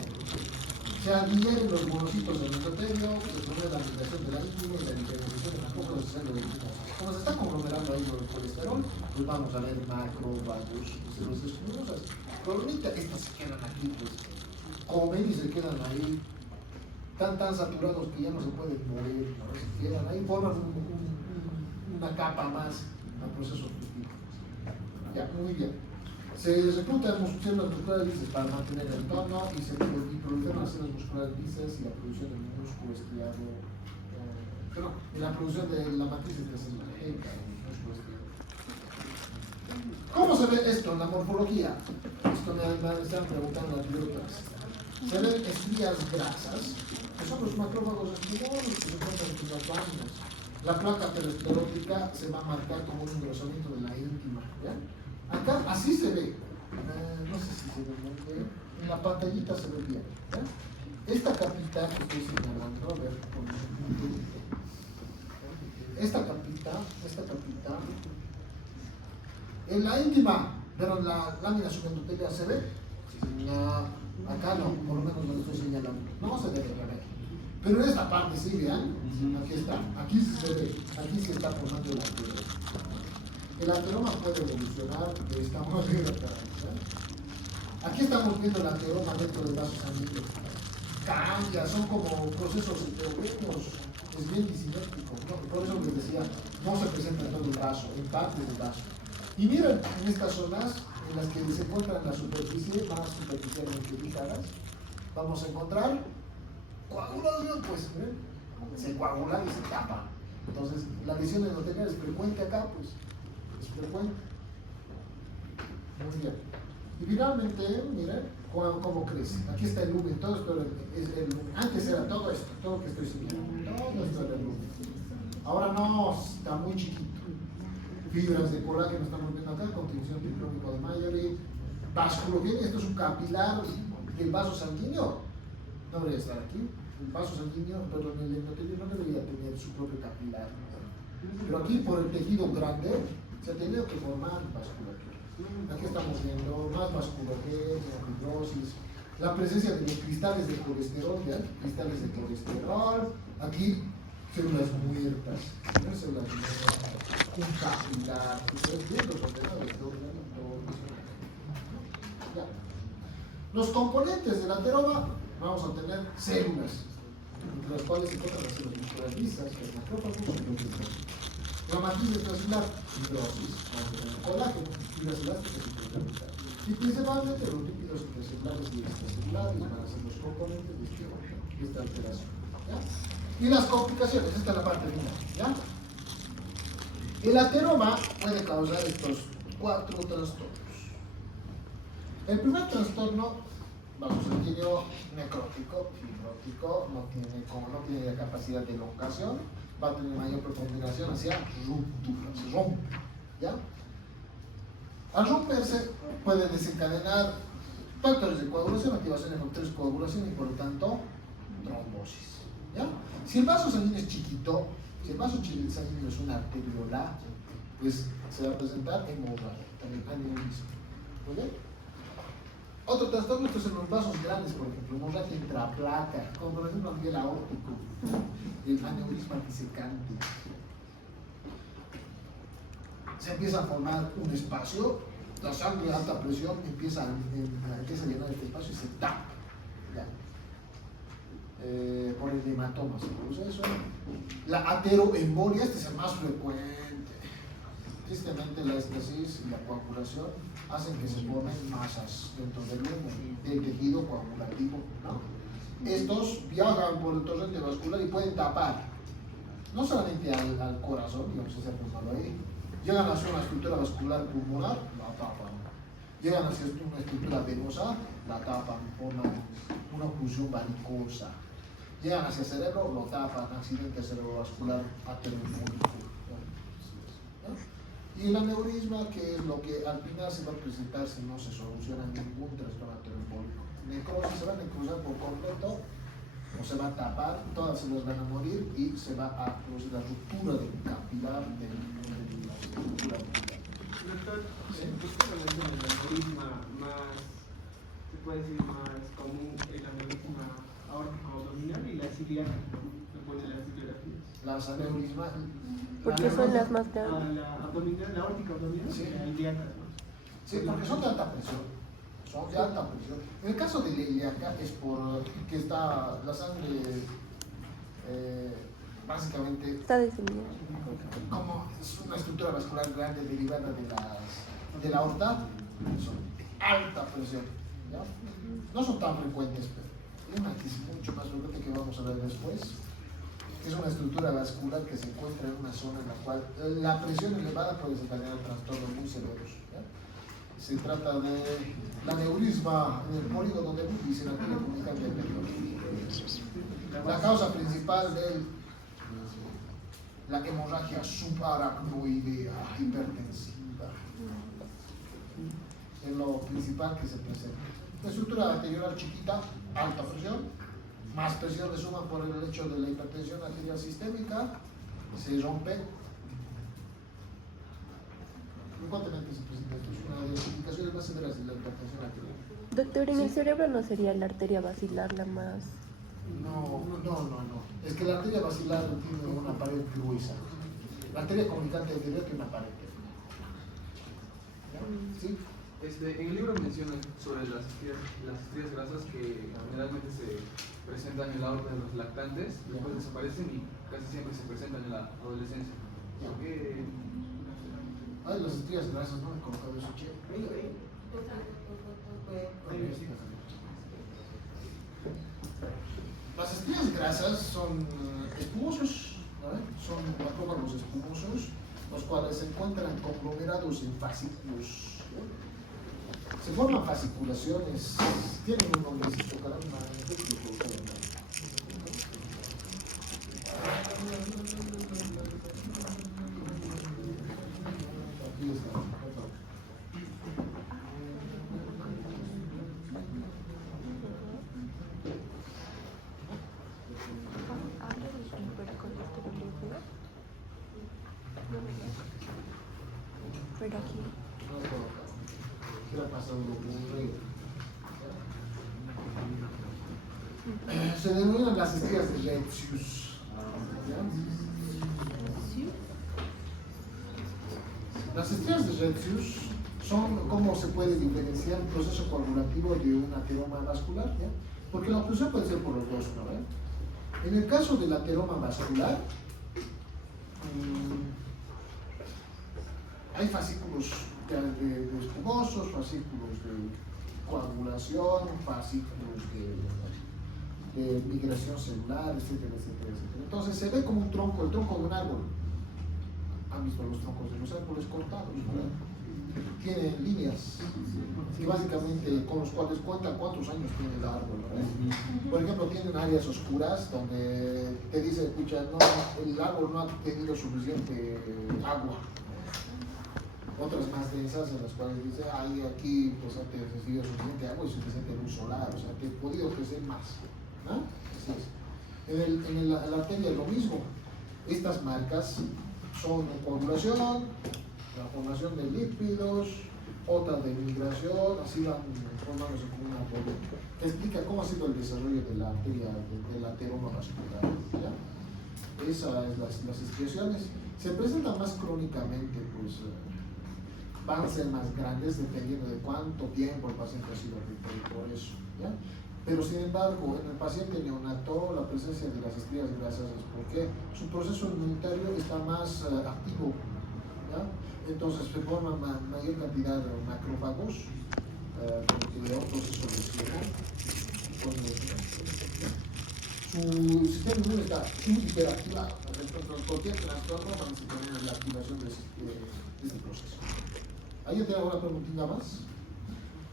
Se adhieren los monocitos del endotelio, se promueve la migración de la íntima y la diferenciación de la poca necesaria de como se está conglomerando ahí el colesterol, pues vamos a ver macrófagos, células esclerosas. Pero ahorita estas se quedan aquí, pues, comen y se quedan ahí, tan saturados que ya no se pueden mover, ¿no? Se quedan ahí, forman una capa más al proceso digestivo. Ya, muy bien. Se reclutan células musculares lisas para mantener el tono y se proliferan las células musculares lisas y la producción del músculo estriado, y la producción de la matriz intracelular. ¿Cómo se ve esto en la morfología? Esto me están preguntando aquí otras. Se ven estrías grasas, que son los macrófagos espinosos que se encuentran entre las láminas. La placa aterosclerótica se va a marcar como un engrosamiento de la íntima. ¿Ya? Acá así se ve. No sé si se ve muy bien. En la pantallita se ve bien. ¿Ya? Esta capita que estoy señalando, a ver, con un punto. Esta capita, en la íntima, pero en la lámina subendotelea se ve. No, acá no, por lo menos lo estoy señalando. No se debe ver. Pero en esta parte sí, vean, aquí está, aquí sí se ve, aquí se está formando el ateroma. El ateroma puede evolucionar de esta manera. Aquí estamos viendo el ateroma dentro del vaso sanguíneo. Cambia, son como procesos heterogéneos, es bien disimétrico, ¿no? Por eso les decía, no se presenta en todo el vaso, en parte del vaso. Y miren, en estas zonas en las que se encuentran la superficie, más superficialmente ubicadas, vamos a encontrar coagulación, pues, ¿ven? Se coagula y se tapa. Entonces, la lesión endotelial es frecuente acá, pues, es frecuente. Muy bien. Y finalmente, miren cómo crece. Aquí está el lumen, todo esto es el lumen. Antes era todo esto, todo lo que estoy señalando, todo esto era el lumen. Ahora no, está muy chiquito. Fibras de colágeno estamos viendo acá, contribución triclónico de Mayori, vasculogenia, esto es un capilar del vaso sanguíneo, no debería estar aquí, el vaso sanguíneo, perdón, el endotelio no debería tener su propio capilar, pero aquí por el tejido grande se ha tenido que formar vasculatura. Aquí estamos viendo más vasculogenia, fibrosis, la presencia de los cristales de colesterol, ¿vean? Cristales de colesterol, aquí células muertas, ¿no? Células muertas, un capilar, ustedes viendo los ordenadores, ya. Los componentes del ateroma, vamos a tener células, entre las cuales se encuentran las células musculares lisas, los macrófagos y los linfocitos. La matriz intracelular, fibrosis, colágeno, fibras elásticas y proteínas. Y principalmente los lípidos intracelulares y extracelulares van a ser los componentes de esta alteración. ¿Ya? Y las complicaciones, esta es la parte final. ¿Ya? El ateroma puede causar estos 4 trastornos. El primer trastorno, vasosanguíneo necrótico, fibrótico, no tiene la capacidad de elongación, va a tener mayor preponderación hacia ruptura, se rompe. ¿Ya? Al romperse puede desencadenar factores de coagulación, activación de factores de coagulación y por lo tanto trombosis. ¿Ya? Si el vaso sanguíneo es chiquito, si el vaso sanguíneo es una arteriola, pues se va a presentar hemorragia, también aneurisma. ¿Muy bien? Otro trastorno es en los vasos grandes, por ejemplo, hemorragia intraplaca, como por ejemplo a nivel aórtico, el aneurisma disecante. Se empieza a formar un espacio, la sangre a alta presión empieza a llenar este espacio y se tapa. ¿Ya? Por el hematoma se produce eso. La ateroembolia, este es el más frecuente. Tristemente la estasis y la coagulación hacen que se formen masas dentro del tejido coagulativo, ¿no? Estos viajan por el torrente vascular y pueden tapar no solamente al corazón, digamos, se ha formado ahí, llegan hacia una estructura vascular pulmonar, la tapan. Llegan hacia una estructura venosa, la tapan, forman una oclusión varicosa. Llegan hacia el cerebro, lo tapan, accidente cerebrovascular ateroembólico. Y el aneurisma, que es lo que al final se va a presentar si no se soluciona ningún trastorno ateroembólico. Necrosis, se va a necrosar por completo, o se va a tapar, todas se las van a morir y se va a producir la ruptura del capilar de la estructura. Doctor, ¿usted conoce el aneurisma más, se puede decir más común, el aneurisma ilíaca, lo pone las bibliografías. Las aneurismas. Porque son las más grandes. La abdominal, la aórtica abdominal, Sí. la ilíaca. Sí, porque son de alta presión. Son de alta presión. En el caso de la ilíaca es por que está la sangre básicamente Está descendiendo. como es una estructura vascular grande derivada de la aorta, son de alta presión. ¿Ya? No son tan frecuentes, pero hay una que es mucho más frecuente que vamos a ver después. Es una estructura vascular que se encuentra en una zona en la cual la presión elevada puede desencadenar trastornos muy severos. ¿Ya? Se trata de la aneurisma en el polígono de Bubis en la arteria comunicante del medio. La causa principal de la hemorragia subaracnoidea hipertensiva es lo principal que se presenta. La estructura arterial chiquita, alta presión, más presión le suma por el hecho de la hipertensión arterial sistémica, se rompe. Frecuentemente se presenta esto, es una de las indicaciones más severas de la hipertensión arterial. Doctor, ¿en el cerebro no sería la arteria basilar la más? No. Es que la arteria basilar tiene una pared gruesa. La arteria comunicante anterior tiene una pared. ¿Ya? ¿Sí? En el libro menciona sobre las estrías grasas que generalmente se presentan en la aorta de los lactantes, después desaparecen y casi siempre se presentan en la adolescencia. ¿Por qué? Ay, las estrías grasas, no he colocado eso, che. Las estrías grasas son espumosos, ¿no? Son macrófagos espumosos, los cuales se encuentran conglomerados en fascículos. Se forman fasciculaciones, tienen un nombrecito, caramba, aquí está. Pero aquí. ¿Qué ha pasado con el se denominan las estrías de Retzius. Las estrías de Retzius son cómo se puede diferenciar el proceso coagulativo de un ateroma vascular, ¿ya? Porque la obstrucción puede ser por los dos, ¿no? En el caso del ateroma vascular, hay fascículos de espumosos, fascículos de coagulación, fascículos de migración celular, etcétera, etcétera, etcétera. Entonces se ve como un tronco, el tronco de un árbol. ¿Han visto los troncos de los árboles cortados? ¿Verdad? Tienen líneas que básicamente con los cuales cuentan cuántos años tiene el árbol, ¿verdad? Por ejemplo, tienen áreas oscuras donde te dice, escucha, no, el árbol no ha tenido suficiente agua. Otras más densas en las cuales dice, ay, aquí pues ha recibido suficiente agua y suficiente luz solar, o sea, que he podido crecer más. ¿No? Así es. En la arteria es lo mismo. Estas marcas son coagulación, la formación de lípidos, otras de migración, así van formándose como una arteria. Te explica cómo ha sido el desarrollo de la arteria, del ateroma vascular. ¿Ya? Esas son las excreciones. Se presentan más crónicamente, pues van a ser más grandes dependiendo de cuánto tiempo el paciente ha sido afectado por eso. ¿Ya? Pero sin embargo, en el paciente neonato, la presencia de las estrías grasas es porque su proceso inmunitario está más activo. ¿Ya? Entonces se forma mayor cantidad de macrófagos, porque de un proceso de cierre. Su sistema inmune está hiperactivado. Entonces, cualquier trastorno va a desencadenar la activación de este proceso. ¿Alguien tiene alguna preguntita más?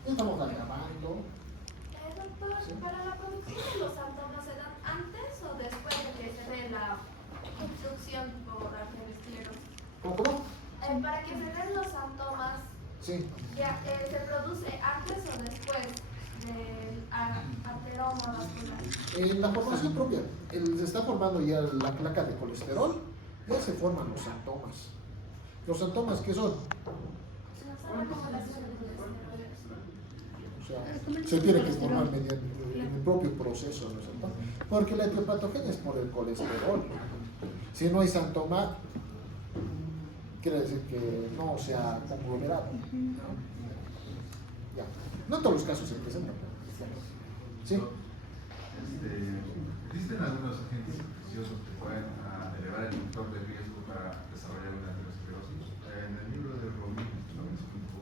Estamos grabando. Doctor, ¿Sí? ¿para la producción de los síntomas se dan antes o después de que se dé la obstrucción por arteriosclerosis? ¿Cómo? Para que se den los síntomas, Sí. ¿se produce antes o después del ateroma vascular? La formación propia, se está formando ya la placa de colesterol, ya se forman los síntomas. ¿Los síntomas qué son? Son acumulación de colesterol. sea, se tiene que formar mediante en el propio proceso, ¿no es cierto? Porque la etiopatogenia es por el colesterol. Si no hay santoma, quiere decir que no se ha conglomerado. ¿No? Ya. No en todos los casos se presentan. ¿Sí? ¿Existen algunos agentes infecciosos que pueden elevar el factor de riesgo para desarrollar una aterosclerosis? En el libro de Romín lo explico.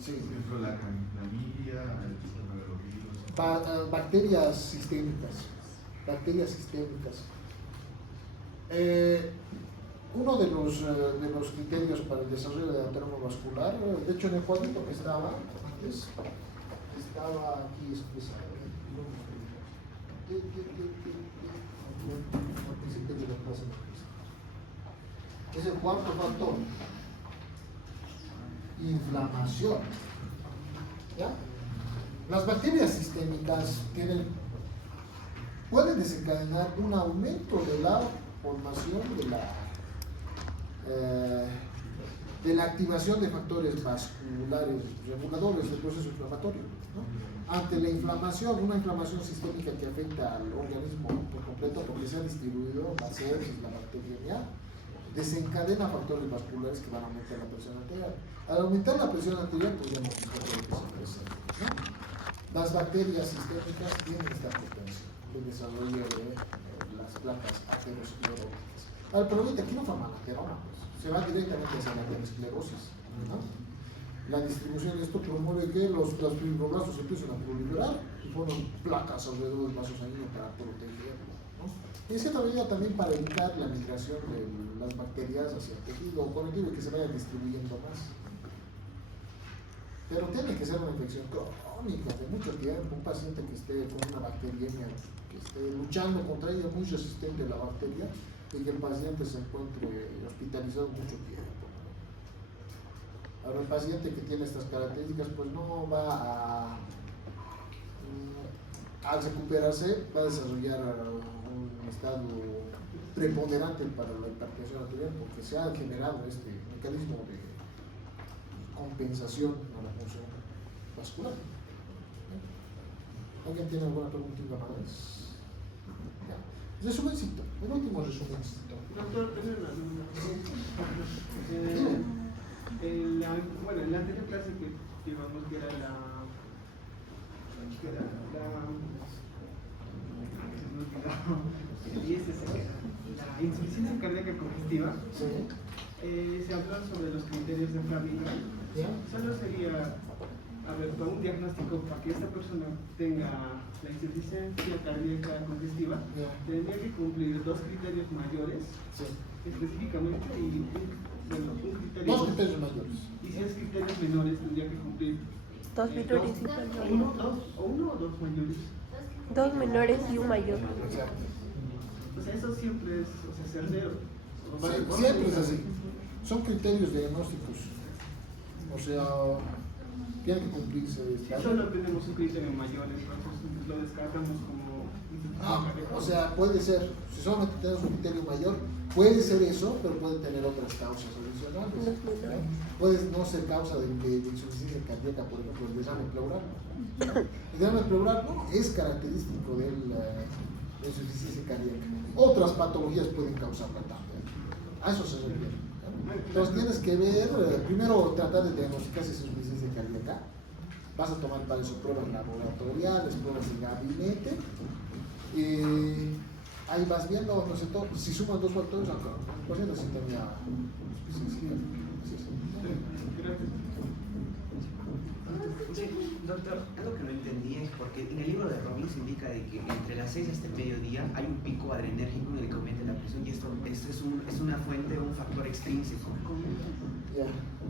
Sí. Por ejemplo, la clamidia, el sistema de los virus. Bacterias sistémicas. Bacterias sistémicas. Uno de los criterios para el desarrollo de ateroma vascular, de hecho en el cuadrito que estaba antes, estaba aquí expresado. Es el cuarto factor. Inflamación. ¿Ya? Las bacterias sistémicas pueden desencadenar un aumento de la formación de la activación de factores vasculares reguladores del proceso inflamatorio, ¿no? Ante la inflamación, una inflamación sistémica que afecta al organismo por completo porque se ha distribuido la sepsis, la bacteriemia, desencadena factores vasculares que van a aumentar la presión arterial. Al aumentar la presión arterial, pues ya hemos visto lo que se presenta, ¿no? Las bacterias sistémicas tienen esta potencia de desarrollo de las placas ateroscleróticas. El problema aquí no forman ateroma, pues se va directamente hacia la aterosclerosis, ¿no? La distribución de esto promueve que los fibroblastos empiezan a proliferar y forman placas alrededor del vaso sanguíneo para protegerlo, ¿no? Y en cierta medida también para evitar la migración de las bacterias hacia el tejido conectivo y que se vayan distribuyendo más. Pero tiene que ser una infección crónica de mucho tiempo, un paciente que esté con una bacteriemia, que esté luchando contra ella, muy resistente a la bacteria, y que el paciente se encuentre hospitalizado mucho tiempo. Ahora el paciente que tiene estas características pues no va al recuperarse va a desarrollar un estado preponderante para la hipertensión arterial porque se ha generado este mecanismo de compensación a la función vascular. ¿Alguien tiene alguna preguntita más? Ya. Resumencito, el último resumencito. Doctor, tengo una duda. Bueno, en la anterior clase que llevamos que era la insuficiencia cardíaca congestiva, se habló sobre los criterios de Framingham. Solo sería, para un diagnóstico para que esta persona tenga la insuficiencia cardíaca congestiva, tendría que cumplir dos criterios mayores, específicamente, y dos criterios mayores. Y si es criterios menores, tendría que cumplir dos menores y mayores. Uno o dos mayores. Dos menores y un mayor. O sea, eso siempre es, certero. Siempre es así. Son criterios diagnósticos. O sea, tiene que cumplirse. Si solo tenemos un criterio mayor, entonces lo descartamos como... o sea, puede ser, si solamente tenemos un criterio mayor, puede ser eso, pero puede tener otras causas adicionales. Puede no ser causa de insuficiencia cardíaca, por ejemplo, el derrame pleural. El derrame pleural no es característico de la insuficiencia cardíaca. Otras patologías pueden causarla también. A eso se refiere. Entonces tienes que ver, primero tratar de diagnosticar si es insuficiencia cardíaca. Vas a tomar para eso pruebas laboratoriales, pruebas de gabinete. Ahí vas viendo, no sé, si suman dos factores, pues ya necesitaría Doctor, algo que no entendí es porque en el libro de Robin se indica de que entre las 6 hasta el mediodía hay un pico adrenérgico en el que aumenta la presión y esto es una fuente, un factor extrínseco.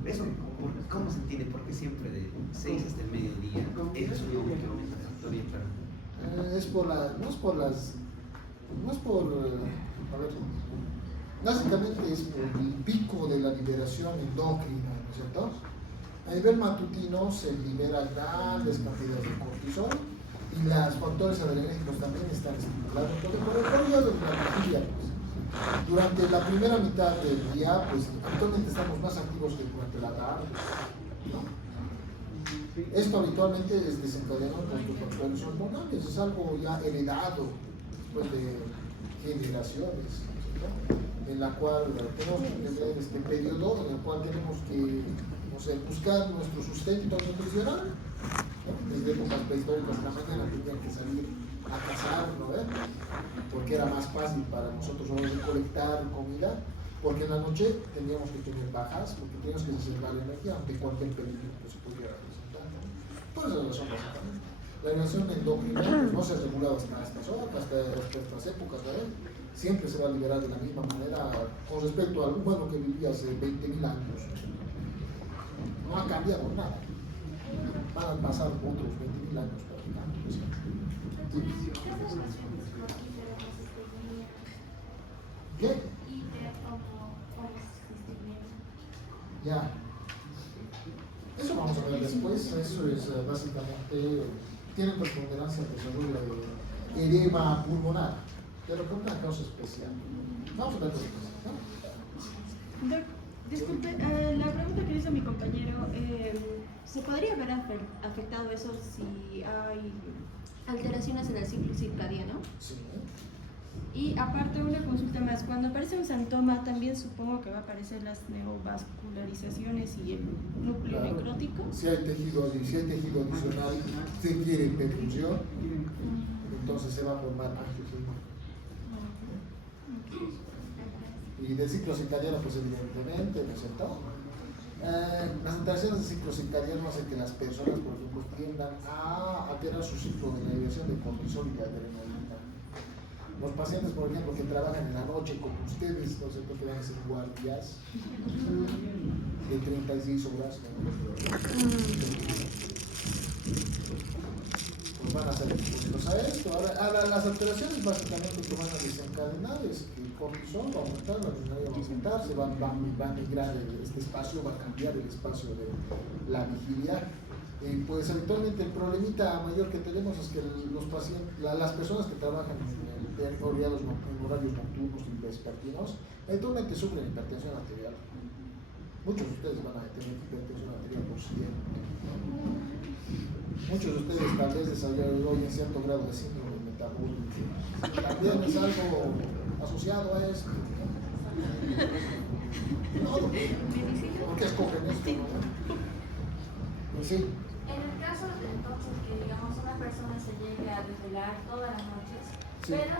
Eso, ¿cómo se entiende? ¿Por qué siempre de 6 hasta el mediodía? Eso es un que aumenta el factor básicamente es por el pico de la liberación endócrina, ¿no es cierto? A nivel matutino se libera grandes cantidades de cortisol y los factores adrenérgicos también están estimulados por el periodo de la vigilia. Pues. Durante la primera mitad del día, pues actualmente estamos más activos que durante la tarde, ¿no? Esto habitualmente es desencadenado por tus factores hormonales, es algo ya heredado después de generaciones, ¿no? En la cual tenemos que tener este periodo en el cual tenemos que, no sé, buscar nuestro sustento nutricional, ¿no? Desde épocas prehistóricas en la mañana tenían que salir a cazar, ¿no? Porque era más fácil para nosotros recolectar comida, porque en la noche teníamos que tener bajas, porque teníamos que reservar energía ante cualquier peligro que se pudiera presentar, ¿no? Por esa razón, básicamente. La relación endocrina pues, no se ha regulado hasta estas horas, hasta estas épocas, ¿no? Siempre se va a liberar de la misma manera con respecto al humano que vivía hace 20.000 años. No ha cambiado nada. Van a pasar otros 20.000 años para que cambie. ¿Qué? Ya. Eso vamos a ver después. Eso es básicamente, tiene preponderancia el desarrollo de edema pulmonar, pero por una causa especial. Vamos a ver después, ¿no? Disculpe, la pregunta que hizo mi compañero, ¿se podría haber afectado eso si hay alteraciones en el ciclo circadiano? Sí. Y aparte una consulta más, cuando aparece un santoma también supongo que va a aparecer las neovascularizaciones y el núcleo necrótico. Si hay tejido adicional, se quiere perfusión, entonces se va a formar angiogenia. Y del ciclo circadiano, pues evidentemente, ¿no es cierto? Las alteraciones del ciclo circadiano hacen que las personas, por ejemplo, tiendan a alterar su ciclo de la liberación de cortisol y de adrenalina. Los pacientes, por ejemplo, que trabajan en la noche como ustedes, ¿no es cierto?, que van a ser guardias de 36 horas, ¿no? Pues van a ser expuestos a esto. Ahora, las alteraciones básicamente que van a desencadenar es que el cortisol va a aumentar, la adrenalina va a aumentar, se va a migrar este espacio, va a cambiar el espacio de la vigilia. Pues habitualmente el problemita mayor que tenemos es que los pacientes, las personas que trabajan en horarios nocturnos y vespertinos, habitualmente sufren hipertensión arterial. Muchos de ustedes van a tener hipertensión arterial por siempre. Muchos de ustedes tal vez desarrollen cierto grado de síndrome metabólico. También es algo asociado a esto. No, porque escogen esto, ¿no? Pues sí. En el caso de entonces que digamos una persona se llegue a desvelar todas las noches, Sí. pero